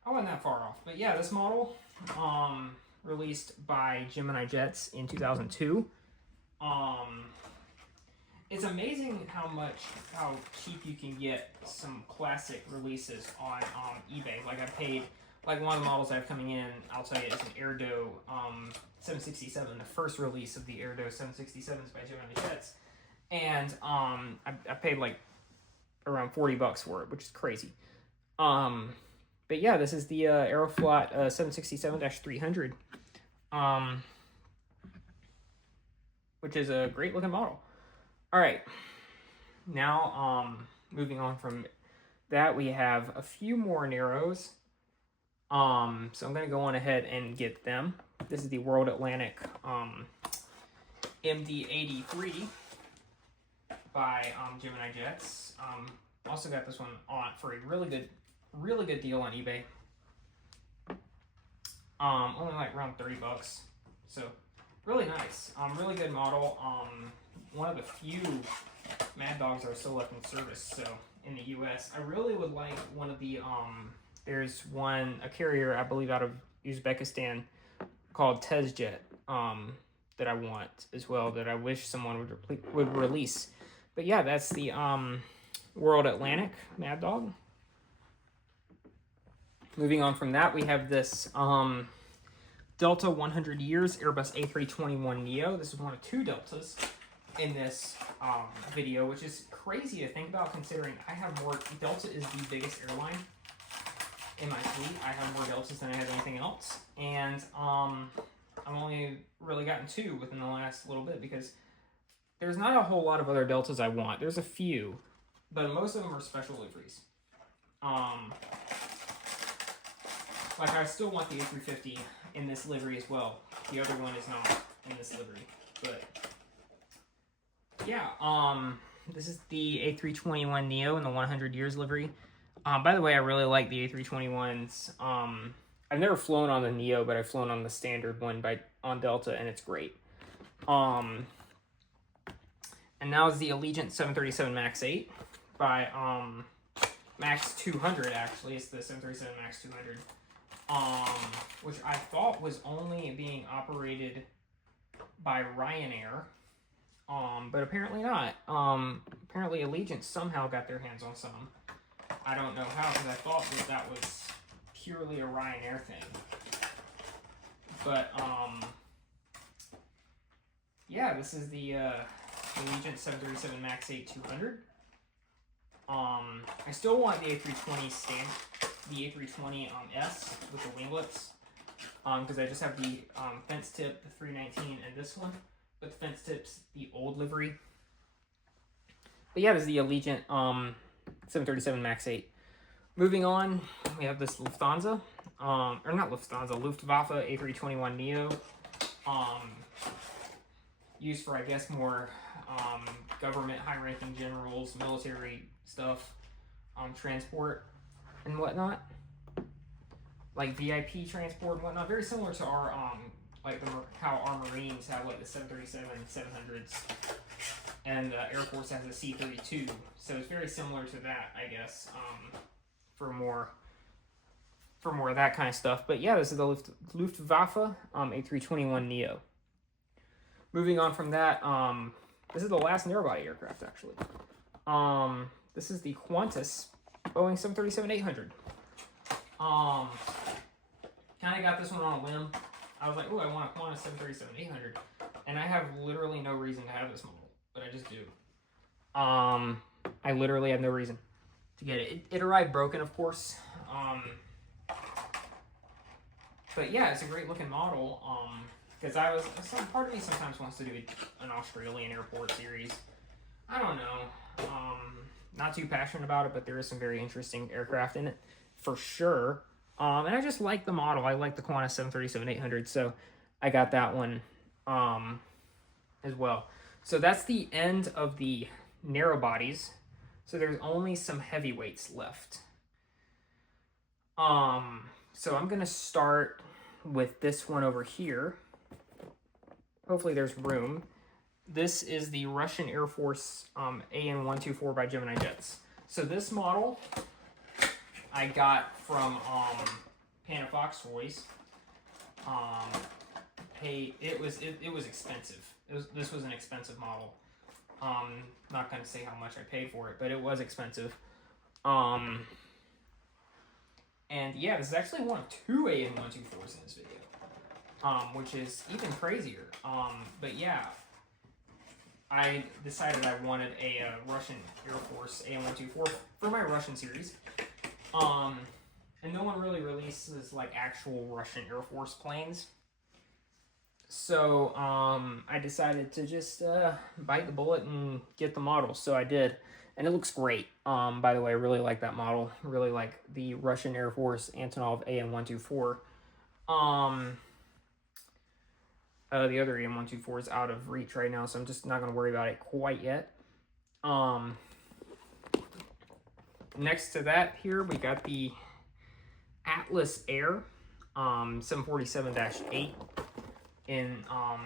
I wasn't that far off. But yeah, this model, released by Gemini Jets in 2002. It's amazing how cheap you can get some classic releases on eBay. Like I paid, like one of the models I have coming in, I'll tell you, is an Erdo 767, the first release of the Erdo 767s by Gemini Jets. And I paid like around $40 for it, which is crazy. But yeah, this is the Aeroflot 767-300, which is a great looking model. All right, now moving on from that, we have a few more Neros. So I'm going to go on ahead and get them. This is the World Atlantic MD-83 by Gemini Jets. Also got this one on for a really good deal on eBay. Only like around $30. So really nice. Really good model. One of the few Mad Dogs that are still left in service. So in the U.S., I really would like one of the there's a carrier I believe out of Uzbekistan called Tezjet that I want as well, that I wish someone would release. But yeah, that's the World Atlantic Mad Dog. Moving on from that, we have this Delta 100 Years Airbus A321neo. This is one of 2 Deltas in this video, which is crazy to think about considering I have more. Delta is the biggest airline in my fleet. I have more Deltas than I have anything else. And I've only really gotten 2 within the last little bit because there's not a whole lot of other Deltas I want. There's a few, but most of them are special liveries. Like I still want the A350 in this livery as well. The other one is not in this livery, but yeah, this is the A321neo in the 100 Years livery. By the way, I really like the A321s. I've never flown on the Neo, but I've flown on the standard one on Delta, and it's great. And now is the Allegiant 737 MAX 8 by MAX 200, actually. It's the 737 MAX 200, which I thought was only being operated by Ryanair, but apparently not. Apparently Allegiant somehow got their hands on some. I don't know how, because I thought that was purely a Ryanair thing. But, yeah, this is the Allegiant 737 MAX 8-200. I still want the A320 the A320 S with the winglets, because I just have the fence tip, the 319, and this one. But the fence tip's the old livery. But yeah, this is the Allegiant 737 MAX 8. Moving on, we have this Lufthansa, or not Lufthansa, Luftwaffe A321neo, used for, I guess, more government, high-ranking generals, military stuff, transport and whatnot, like VIP transport and whatnot. Very similar to our like how our Marines have like the 737, 700s, and the Air Force has a C-32. So it's very similar to that, I guess, for more of that kind of stuff. But yeah, this is the Luftwaffe A321neo. Moving on from that, this is the last narrow-body aircraft, actually. This is the Qantas Boeing 737-800. Kind of got this one on a whim. I was like, oh, I want a Qantas 737-800. And I have literally no reason to have this model, but I just do. I literally have no reason to get it. It arrived broken, of course. But yeah, it's a great looking model. Because part of me sometimes wants to do an Australian airport series. I don't know. Not too passionate about it, but there is some very interesting aircraft in it, for sure. And I just like the model. I like the Qantas 737-800, so I got that one as well. So that's the end of the narrow bodies. So there's only some heavyweights left. So I'm going to start with this one over here. Hopefully there's room. This is the Russian Air Force AN-124 by Gemini Jets. So this model I got from Panda Fox Toys. It was expensive. This was an expensive model. Not gonna say how much I paid for it, but it was expensive. And yeah, this is actually one of two AN-124s in this video, which is even crazier. But yeah, I decided I wanted a Russian Air Force AN-124 for my Russian series. And no one really releases like actual Russian Air Force planes. So I decided to just bite the bullet and get the model. So I did. And it looks great. By the way, I really like that model. I really like the Russian Air Force Antonov AN-124. The other AN-124 is out of reach right now, so I'm just not going to worry about it quite yet. Next to that here, we got the Atlas Air 747-8 in I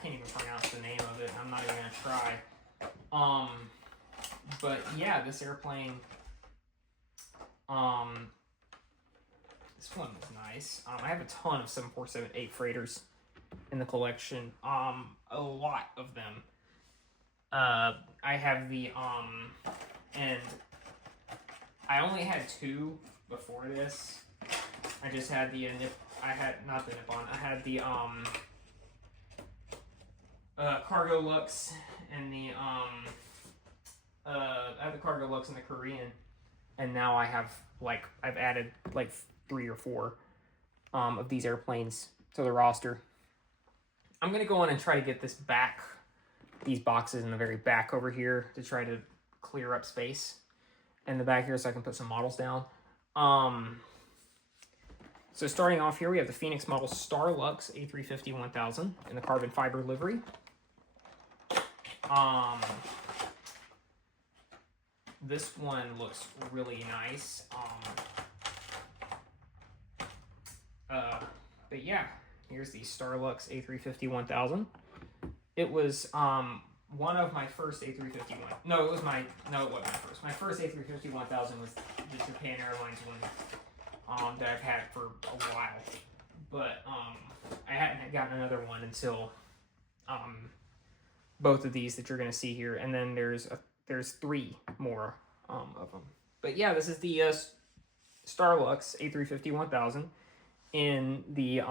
can't even pronounce the name of it. I'm not even going to try. But yeah, this airplane, this one was nice. I have a ton of 747-8 freighters in the collection, a lot of them. I have the, and I only had two before this. I just had the, I had the, Cargo Lux and the, I have the Cargo Lux and the Korean, and now I have, like, I've added, like, 3 or 4, of these airplanes to the roster. I'm going to go on and try to get these boxes in the very back over here to try to clear up space in the back here so I can put some models down. So starting off here, we have the Phoenix model Starlux A350-1000 in the carbon fiber livery. This one looks really nice. But yeah, here's the Starlux A350-1000. It was one of my first A350-1. No, it wasn't my first. My first A350-1000 was the Japan Airlines one that I've had for a while. But I hadn't gotten another one until both of these that you're going to see here. And then there's 3 more of them. But yeah, this is the Starlux A350-1000 in the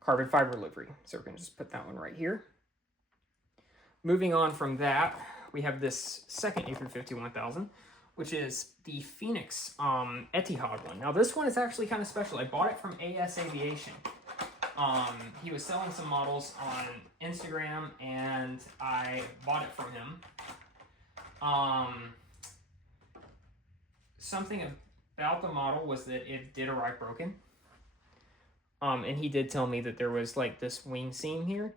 carbon fiber livery. So we're going to just put that one right here. Moving on from that, we have this second A350-1000, which is the Phoenix Etihad one. Now this one is actually kind of special. I bought it from AS Aviation. He was selling some models on Instagram, and I bought it from him. Something about the model was that it did arrive broken. And he did tell me that there was like this wing seam here.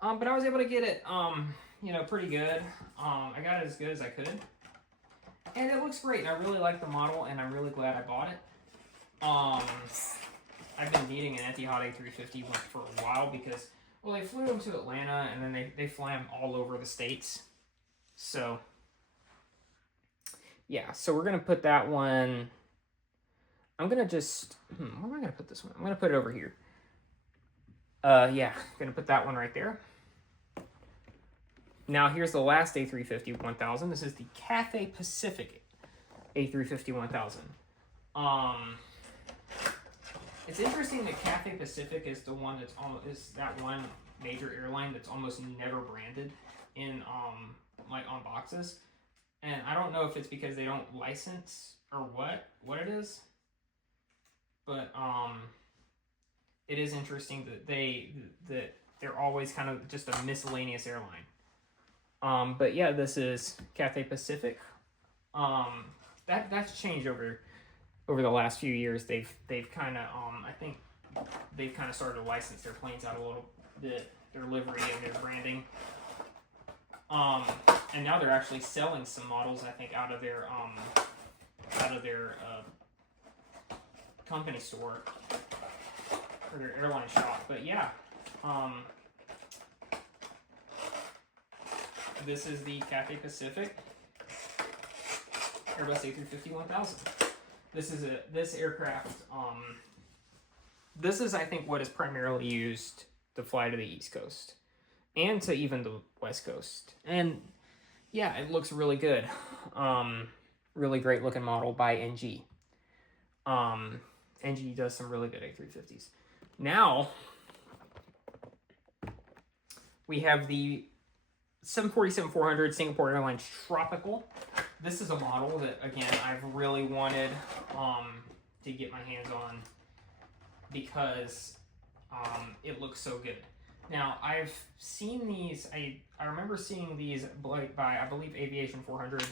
But I was able to get it, you know, pretty good. I got it as good as I could. And it looks great. And I really like the model, and I'm really glad I bought it. I've been needing an Etihad A350 for a while because, well, they flew them to Atlanta, and then they fly them all over the States. So, yeah. So we're going to put that one... I'm going to just... where am I going to put this one? I'm going to put it over here. Yeah. I'm going to put that one right there. Now, here's the last A350-1000. This is the Cathay Pacific A350-1000. It's interesting that Cathay Pacific is the one that's is that one major airline that's almost never branded in like on boxes, and I don't know if it's because they don't license or what it is, but it is interesting that they're always kind of just a miscellaneous airline. But yeah, this is Cathay Pacific. That's changed over the last few years. They've kind of I think they've kind of started to license their planes out a little bit, their livery and their branding. And now they're actually selling some models, I think, out of their company store or their airline shop. But yeah, this is the Cathay Pacific Airbus A350-1000. This aircraft. This is, I think, what is primarily used to fly to the East Coast and to even the West Coast. And yeah, it looks really good. Really great looking model by NG. NG does some really good A350s. Now we have the 747-400 Singapore Airlines Tropical. This is a model that, again, I've really wanted to get my hands on because it looks so good. Now, I've seen these, I remember seeing these by, I believe, Aviation 400,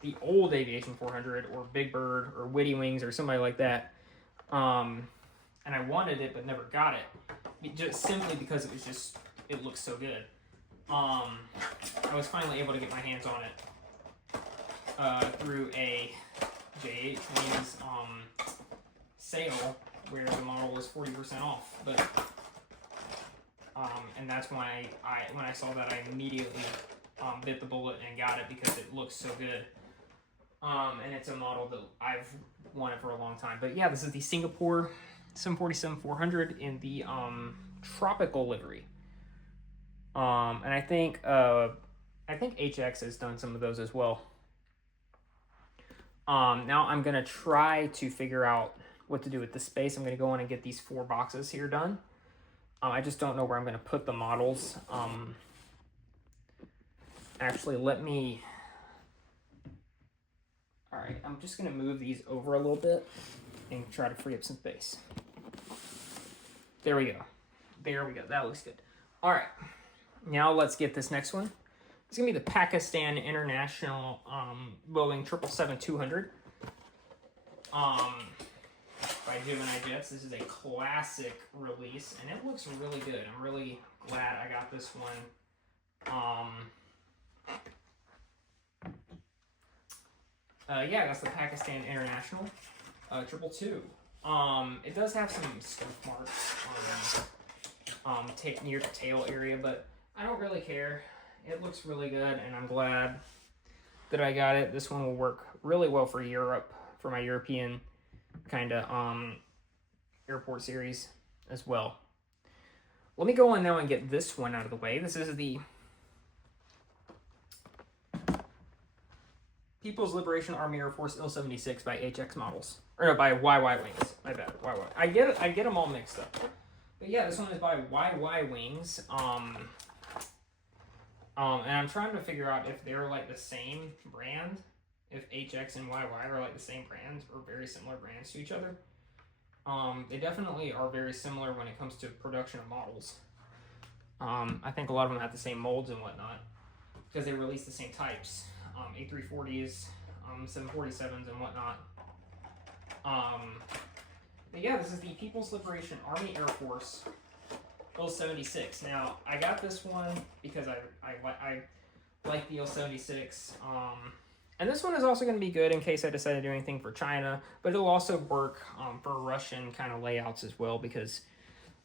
the old Aviation 400, or Big Bird, or Witty Wings, or somebody like that. And I wanted it, but never got it. Just simply because it looks so good. I was finally able to get my hands on it through a JH Wings sale where the model was 40% off. But and that's when when I saw that, I immediately bit the bullet and got it because it looks so good. And it's a model that I've wanted for a long time. But yeah, this is the Singapore 747-400 in the tropical livery. And I think HX has done some of those as well. Now I'm gonna try to figure out what to do with the space. I'm gonna go in and get these 4 boxes here done. I just don't know where I'm gonna put the models. Actually, let me. All right, I'm just gonna move these over a little bit and try to free up some space. There we go. There we go. That looks good. All right. Now let's get this next one. It's gonna be the Pakistan International Boeing 777-200 by Gemini Jets. This is a classic release, and it looks really good. I'm really glad I got this one. Yeah, that's the Pakistan International 222. It does have some scuff marks near the tail area, but I don't really care. It looks really good, and I'm glad that I got it. This one will work really well for Europe, for my European kind of airport series as well. Let me go on now and get this one out of the way. This is the People's Liberation Army Air Force IL-76 by HX Models. Or no, by YY Wings. My bad, YY. I get them all mixed up. But yeah, this one is by YY Wings. And I'm trying to figure out if they're like the same brand. If HX and YY are like the same brands or very similar brands to each other. They definitely are very similar when it comes to production of models. I think a lot of them have the same molds and whatnot because they release the same types. A340s, 747s and whatnot. But yeah, this is the People's Liberation Army Air Force IL-76. Now, I got this one because I like the IL-76. And this one is also going to be good in case I decide to do anything for China, but it'll also work for Russian kind of layouts as well because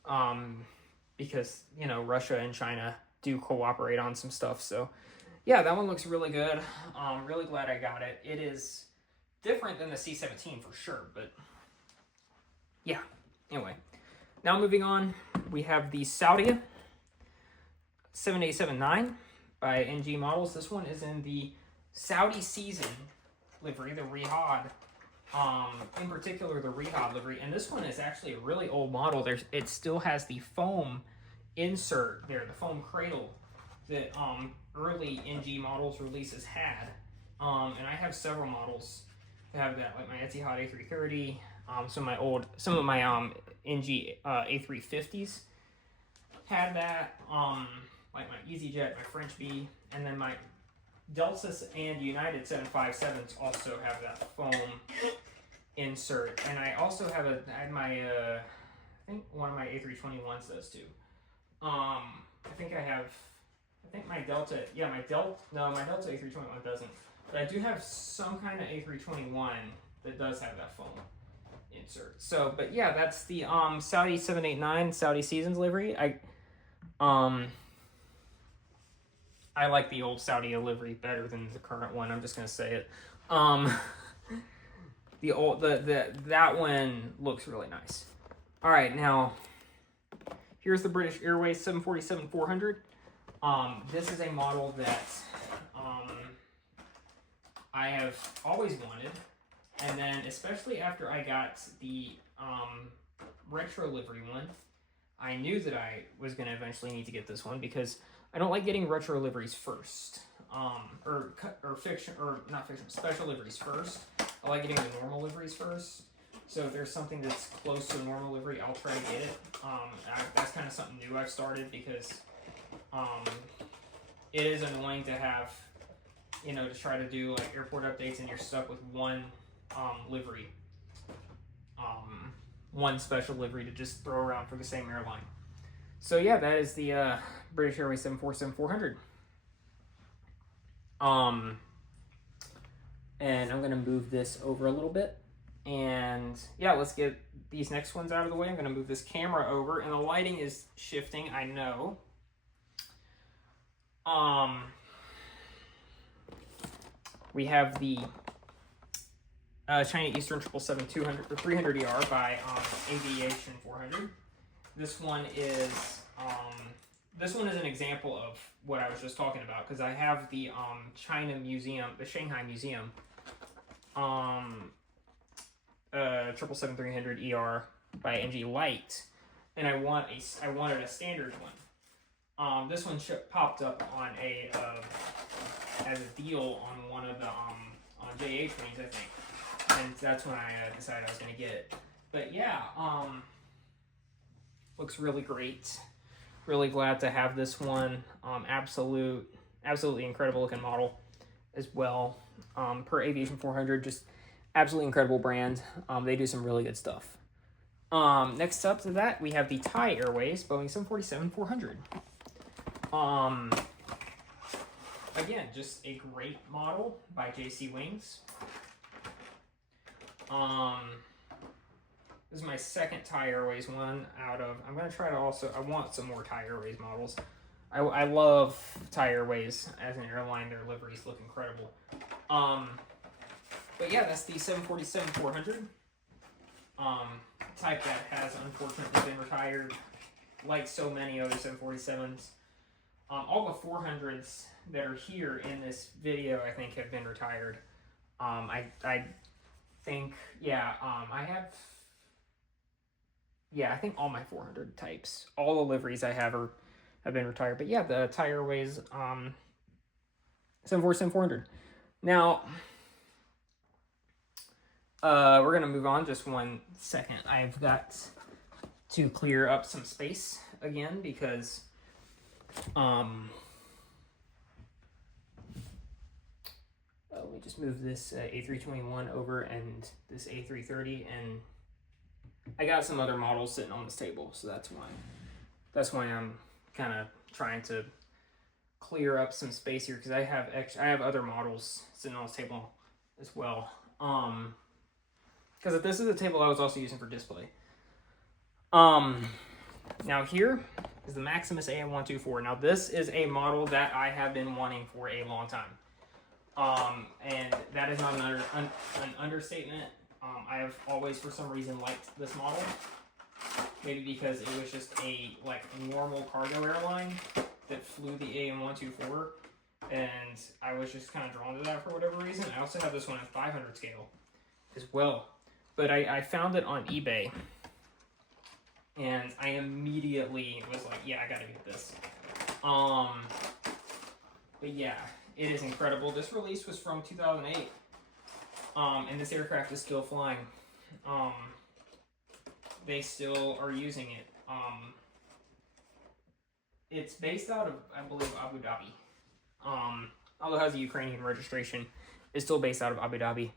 you know, Russia and China do cooperate on some stuff. So yeah, that one looks really good. Really glad I got it. It is different than the C-17 for sure, but yeah. Anyway, now moving on, we have the Saudia 7879 by NG Models. This one is in the Saudi season livery, the Riyadh. In particular, the Riyadh livery. And this one is actually a really old model. It still has the foam insert there, the foam cradle that early NG Models releases had. And I have several models that have that, like my Etihad A330, some of my NG A350s had that, like my EasyJet, my French B, and then my Delta and United 757s also have that foam insert. And I also have I had my, I think one of my A321s does too. I think my Delta, yeah, my Delta A321 doesn't. But I do have some kind of A321 that does have that foam insert. So, but yeah, that's the Saudi 789 Saudi Seasons livery. I like the old Saudi livery better than the current one. I'm just gonna say it. That one looks really nice. All right, now here's the British Airways 747-400. This is a model that I have always wanted, and then especially after I got the retro livery one, I knew that I was going to eventually need to get this one because I don't like getting retro liveries first, or special liveries first. I like getting the normal liveries first. So if there's something that's close to a normal livery, I'll try to get it. That's kind of something new I've started because it is annoying to have, you know, to try to do like airport updates and you're stuck with one livery, one special livery to just throw around for the same airline. So yeah, that is the British Airways 747-400. And I'm gonna move this over a little bit. And yeah, let's get these next ones out of the way. I'm going to move this camera over, and the lighting is shifting, I know. We have the China Eastern 777-200 or 300ER by Aviation 400. This one is an example of what I was just talking about because I have the China Museum, the Shanghai Museum. 777-300ER by NG Light, and I wanted a standard one. This one popped up on as a deal on one of the on JH Wings, I think, and that's when I decided I was going to get it. But yeah, looks really great. Really glad to have this one. Absolutely incredible looking model as well. Per Aviation 400, just absolutely incredible brand. They do some really good stuff. Next up to that, we have the Thai Airways Boeing 747-400. Again, just a great model by JC Wings. This is my second Thai Airways one out of, I'm going to try to also, I want some more Thai Airways models. I love Thai Airways as an airline. Their liveries look incredible. But yeah, that's the 747-400 type that has unfortunately been retired, like so many other 747s. All the 400s that are here in this video, I think, have been retired. I think, yeah, I think all my 400 types, all the liveries I have have been retired. But yeah, the Thai Airways 747 400. Now, we're gonna move on just 1 second. I've got to clear up some space again because let me just move this A321 over and this A330, and I got some other models sitting on this table, so that's why I'm kind of trying to clear up some space here because I have other models sitting on this table as well. Because this is the table I was also using for display. Now here is the Maximus AM124. Now this is a model that I have been wanting for a long time. And that is not an understatement. I have always, for some reason, liked this model. Maybe because it was just a normal cargo airline that flew the AM124, and I was just kind of drawn to that for whatever reason. I also have this one at 500 scale as well, but I found it on eBay, and I immediately was like, yeah, I gotta get this. But yeah, it is incredible. This release was from 2008, and this aircraft is still flying. They still are using it. It's based out of, I believe, Abu Dhabi. Although it has a Ukrainian registration, it's still based out of Abu Dhabi.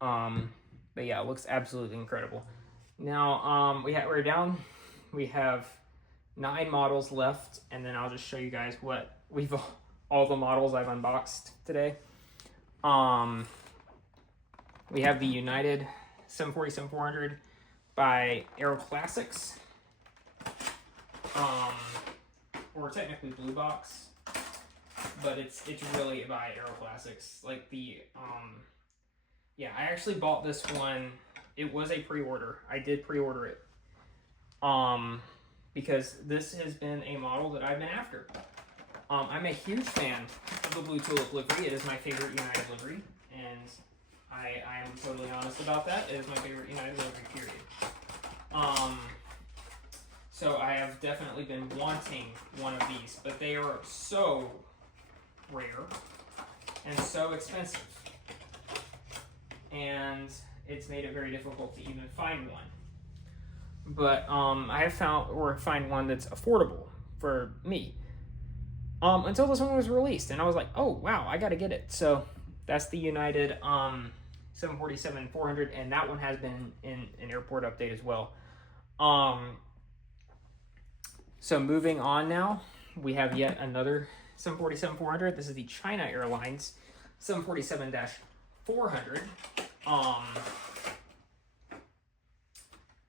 But yeah, it looks absolutely incredible. Now, we have 9 models left, and then I'll just show you guys what all the models I've unboxed today. We have the United 747-400 by Aero Classics, or technically Blue Box, but it's really by Aero Classics. Yeah, I actually bought this one. It was a pre-order. I did pre-order it, because this has been a model that I've been after. I'm a huge fan of the Blue Tulip livery. It is my favorite United livery, and I am totally honest about that. It is my favorite United livery, period. So I have definitely been wanting one of these, but they are so rare and so expensive, and it's made it very difficult to even find one. But I have find one that's affordable for me. Until this one was released, and I was like, oh wow, I gotta get it. So that's the United 747-400, and that one has been in an airport update as well. So moving on now, we have yet another 747-400. This is the China Airlines 747-400.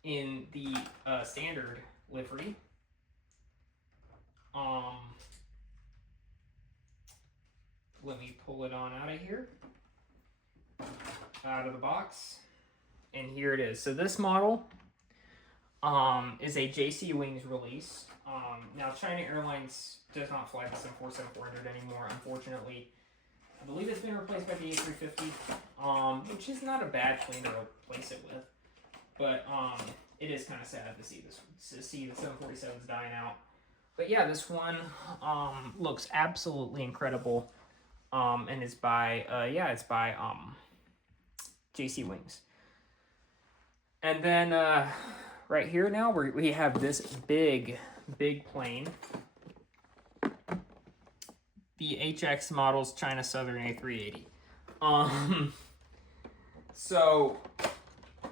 In the standard livery. Let me pull it on out of here, out of the box, and here it is. So this model is a JC Wings release. Now China Airlines does not fly the 747-400 anymore, unfortunately. I believe it's been replaced by the A350, which is not a bad plane to replace it with, but it is kind of sad to see the 747s dying out. But yeah, this one looks absolutely incredible, and it's by JC Wings. And then right here now we have this big plane, the HX Models China Southern A380. So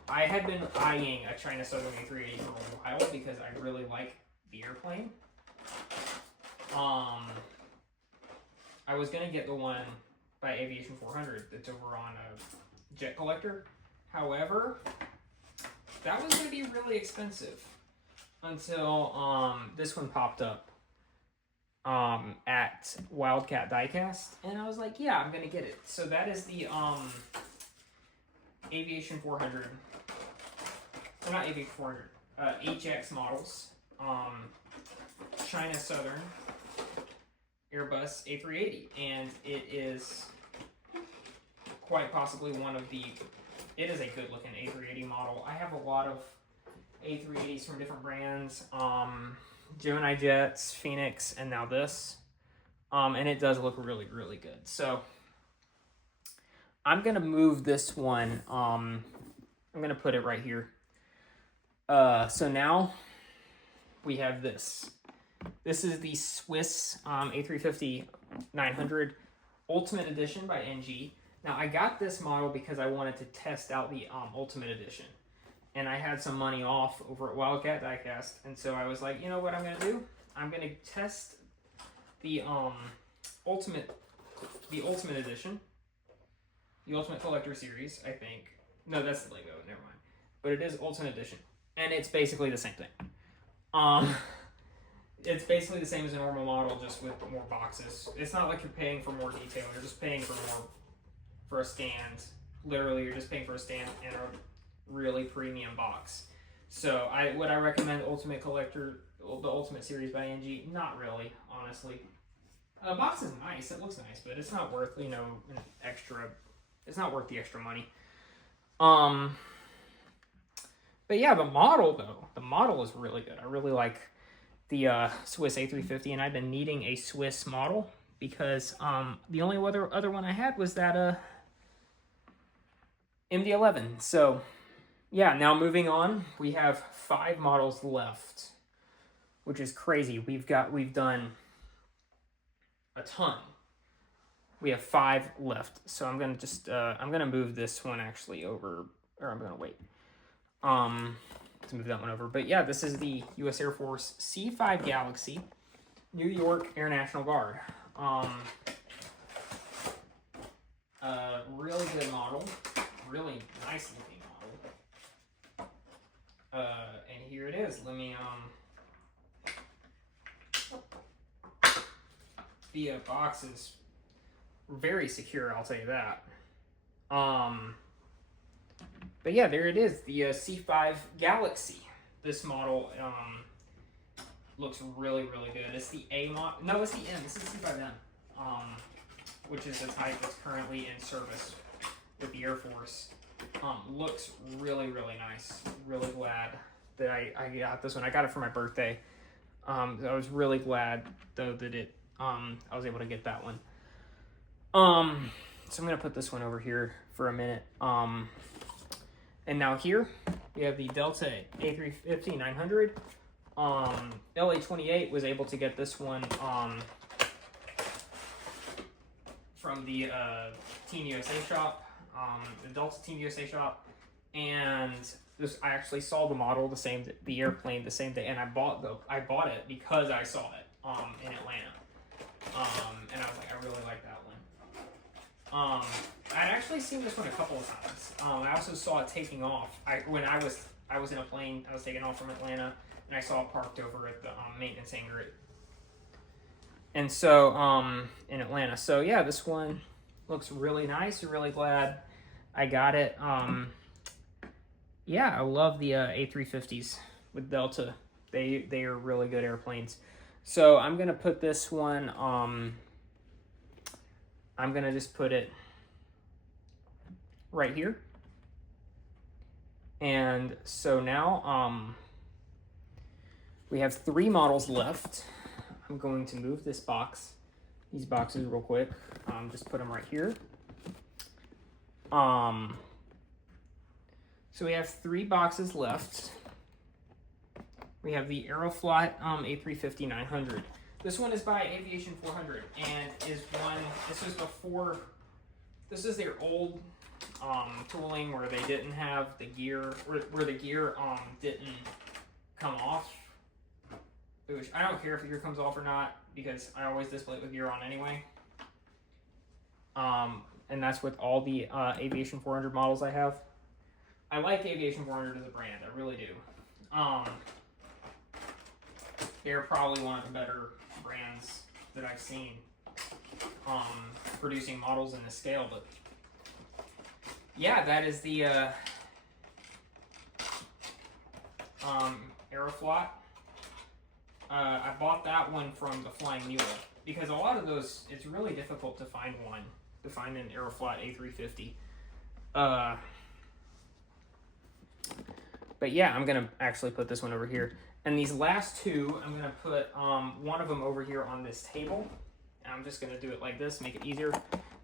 I had been eyeing a China Southern A380 for a while because I really like the airplane. I was gonna get the one by Aviation 400 that's over on Jet Collector. However, that was gonna be really expensive until this one popped up at Wildcat Diecast, and I was like, yeah, I'm gonna get it. So that is the Aviation 400, well, not Aviation 400, HX Models, China Southern Airbus A380, and it is quite possibly one of the, it is a good looking A380 model. I have a lot of A380s from different brands, Gemini Jets, Phoenix, and now this. And it does look really, really good. So I'm gonna move this one, I'm gonna put it right here. So now we have this. This is the Swiss A350-900 Ultimate Edition by NG. Now I got this model because I wanted to test out the Ultimate Edition. And I had some money off over at Wildcat Diecast. And so I was like, you know what I'm gonna do? I'm gonna test the Ultimate Edition. The Ultimate Collector Series, I think. No, that's the Lego, never mind. But it is Ultimate Edition. And it's basically the same thing. It's basically the same as a normal model, just with more boxes. It's not like you're paying for more detail. You're just paying for a stand. Literally, you're just paying for a stand and a really premium box. So, would I recommend Ultimate Collector, the Ultimate Series by NG? Not really, honestly. The box is nice. It looks nice, but it's not worth, an extra. It's not worth the extra money. But yeah, the model is really good. I really like the Swiss A350, and I've been needing a Swiss model because the only other one I had was that MD-11. So yeah, now moving on, we have 5 models left, which is crazy. We've done a ton. We have 5 left, so I'm gonna just I'm gonna move this one actually over, or I'm gonna wait to move that one over. But yeah, this is the U.S. Air Force C5 Galaxy, New York Air National Guard. Really good model, really nice looking model. And here it is. Let me the box is very secure, I'll tell you that. But yeah, there it is, the C5 Galaxy. This model looks really, really good. It's the A model. No, it's the M. This is C5M, which is the type that's currently in service with the Air Force. Looks really, really nice. Really glad that I got this one. I got it for my birthday. I was really glad though that I was able to get that one. So I'm gonna put this one over here for a minute. And now here we have the Delta A350-900. LA28 was able to get this one from the Team USA shop, the Delta Team USA shop, and I actually saw the model the airplane the same day, and I bought it because I saw it in Atlanta, and I was like, I really like that one. I'd actually seen this one a couple of times. I also saw it taking off. When I was in a plane, I was taking off from Atlanta, and I saw it parked over at the maintenance hangar in Atlanta. So yeah, this one looks really nice. I'm really glad I got it. Yeah, I love the A350s with Delta. They are really good airplanes. So I'm gonna put this one. I'm gonna just put it right here. And so now we have 3 models left. I'm going to move these boxes real quick. Just put them right here. So we have 3 boxes left. We have the Aeroflot A350-900. This one is by Aviation 400, and this is their old tooling where they didn't have the gear, where the gear didn't come off. Which I don't care if the gear comes off or not, because I always display it with gear on anyway. And that's with all the Aviation 400 models I have. I like Aviation 400 as a brand, I really do. They're probably one of the better brands that I've seen producing models in this scale, but yeah, that is the Aeroflot. I bought that one from the Flying Mule because a lot of those, it's really difficult to find one to find an Aeroflot A350. But yeah, I'm gonna actually put this one over here. And these last two, I'm gonna put one of them over here on this table. And I'm just gonna do it like this, make it easier.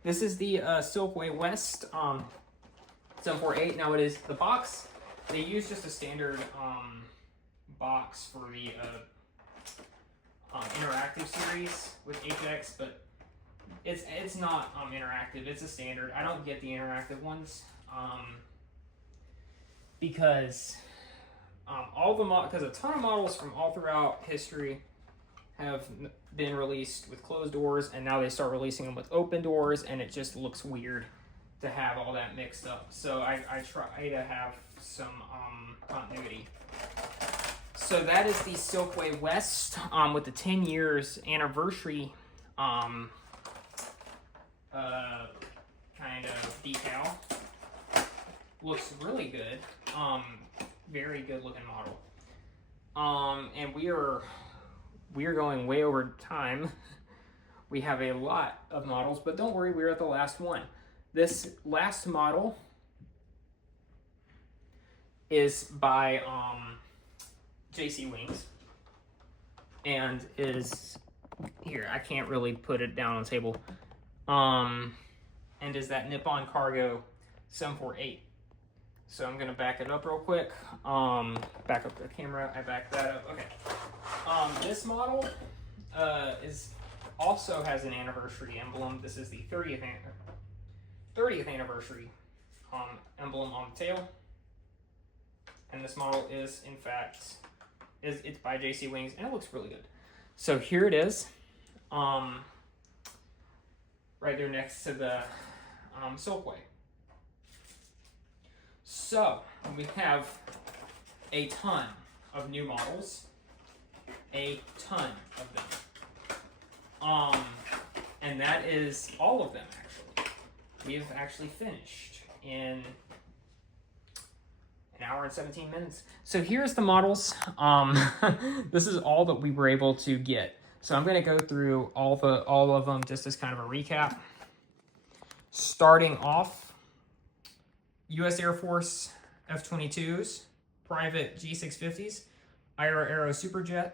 This is the Silkway West 748. Now it is the box. They use just a standard box for the interactive series with HX, but it's not interactive. It's a standard. I don't get the interactive ones because because a ton of models from all throughout history have been released with closed doors, and now they start releasing them with open doors, and it just looks weird to have all that mixed up. So I try to have some continuity. So that is the Silkway West with the 10 years anniversary kind of decal. Looks really good. Very good looking model. And we are going way over time. We have a lot of models, but don't worry, we're at the last one. This last model is by JC Wings, and is here. I can't really put it down on the table. And is that Nippon Cargo 748. So I'm gonna back it up real quick. Back up the camera. I backed that up. Okay. This model also has an anniversary emblem. This is the 30th anniversary emblem on the tail. And this model is, in fact, it's by JC Wings, and it looks really good. So here it is, right there next to the Silkway. So we have a ton of new models, a ton of them, and that is all of them. Actually, we have actually finished in an hour and 17 minutes. So here's the models. This is all that we were able to get. So I'm going to go through all of them just as kind of a recap. Starting off, U.S. Air Force F-22s, private G650s, Aero Superjet,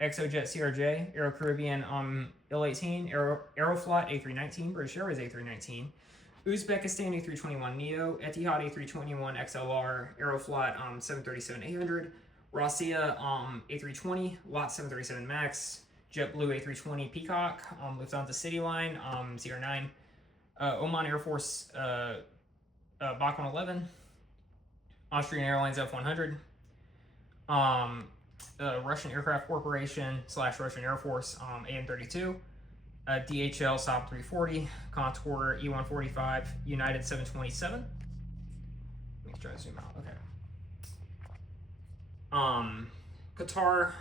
Exojet CRJ, Aero Caribbean IL-18, Aeroflot A319, British Airways A319, Uzbekistan A321neo, Etihad A321 XLR, Aeroflot 737-800, Rossiya A320, LOT 737 MAX, JetBlue A320 Peacock, Lufthansa CityLine CR9, Oman Air Force Bach 111, Austrian Airlines F100, Russian Aircraft Corporation / Russian Air Force AN32, DHL Saab 340, Contour E145, United 727. Let me try to zoom out. Okay. Qatar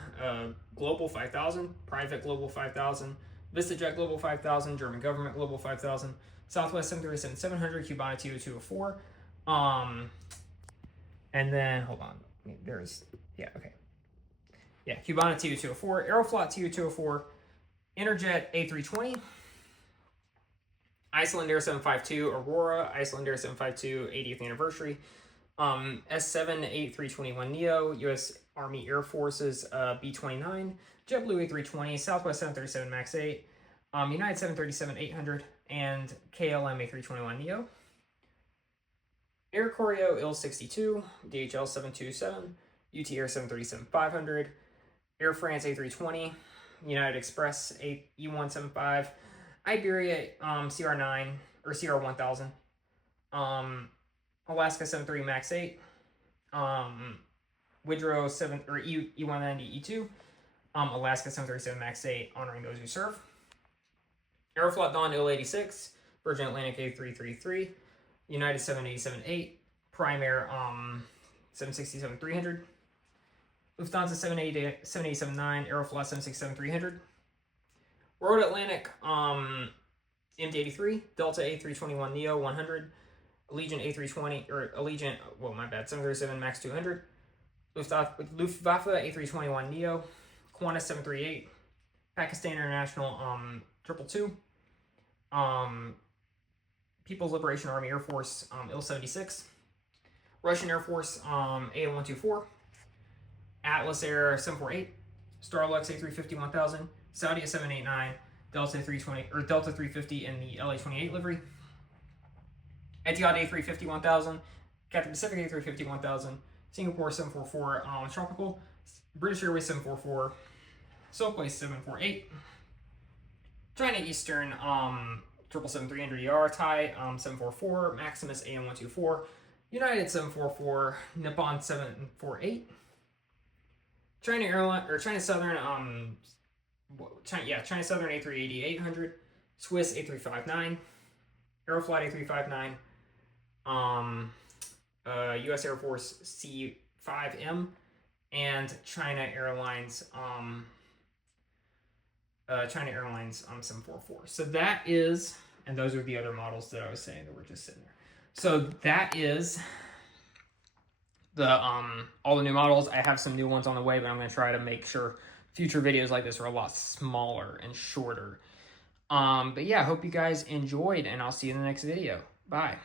Global 5000, Private Global 5000, VistaJet Global 5000, German Government Global 5000, Southwest 737-700, Cubana TO204. And then hold on, Cubana TO204, Aeroflot TO204, Interjet A320, Iceland Air 752, Aurora, Iceland Air 752 80th anniversary, S7 A321neo, U.S. Army Air Forces B-29, JetBlue A320, Southwest 737 MAX 8, United 737-800, and KLM A321neo, Air Koryo IL-62, DHL 727, UT Air 737-500, Air France A320, United Express E175, Iberia CR9 or CR1000, Alaska 73 MAX 8, Widerøe 7 or E190 E2, Alaska 737 MAX 8, honoring those who serve. Aeroflot Dawn IL-86, Virgin Atlantic A333, United 787-8, Prime Air 767-300, Lufthansa 787-9, Aeroflot 767-300, World Atlantic MD-83, Delta A321neo 100, Allegiant A320 or Allegiant 737 MAX 200, Luftwaffe A321neo, Qantas 738, Pakistan International 222, People's Liberation Army Air Force Il-76, Russian Air Force AN-124, Atlas Air 748, Starlux A350-1000, Saudi 789, Delta 320 or Delta 350 in the LA-28 livery, Etihad A350-1000, Cathay Pacific A350-1000, Singapore 744 Tropical, British Airways 744, Silkway 748, China Eastern 777-300ER, Thai 744, Maximus AN-124, United 744, Nippon 748, China Airline or China Southern China Southern A380-800, Swiss A359, Aeroflot A359, U.S. Air Force C5M, and China Airlines 744. So that is, and those are the other models that I was saying that were just sitting there. So that is the all the new models. I have some new ones on the way, but I'm going to try to make sure future videos like this are a lot smaller and shorter. But yeah, I hope you guys enjoyed, and I'll see you in the next video. Bye.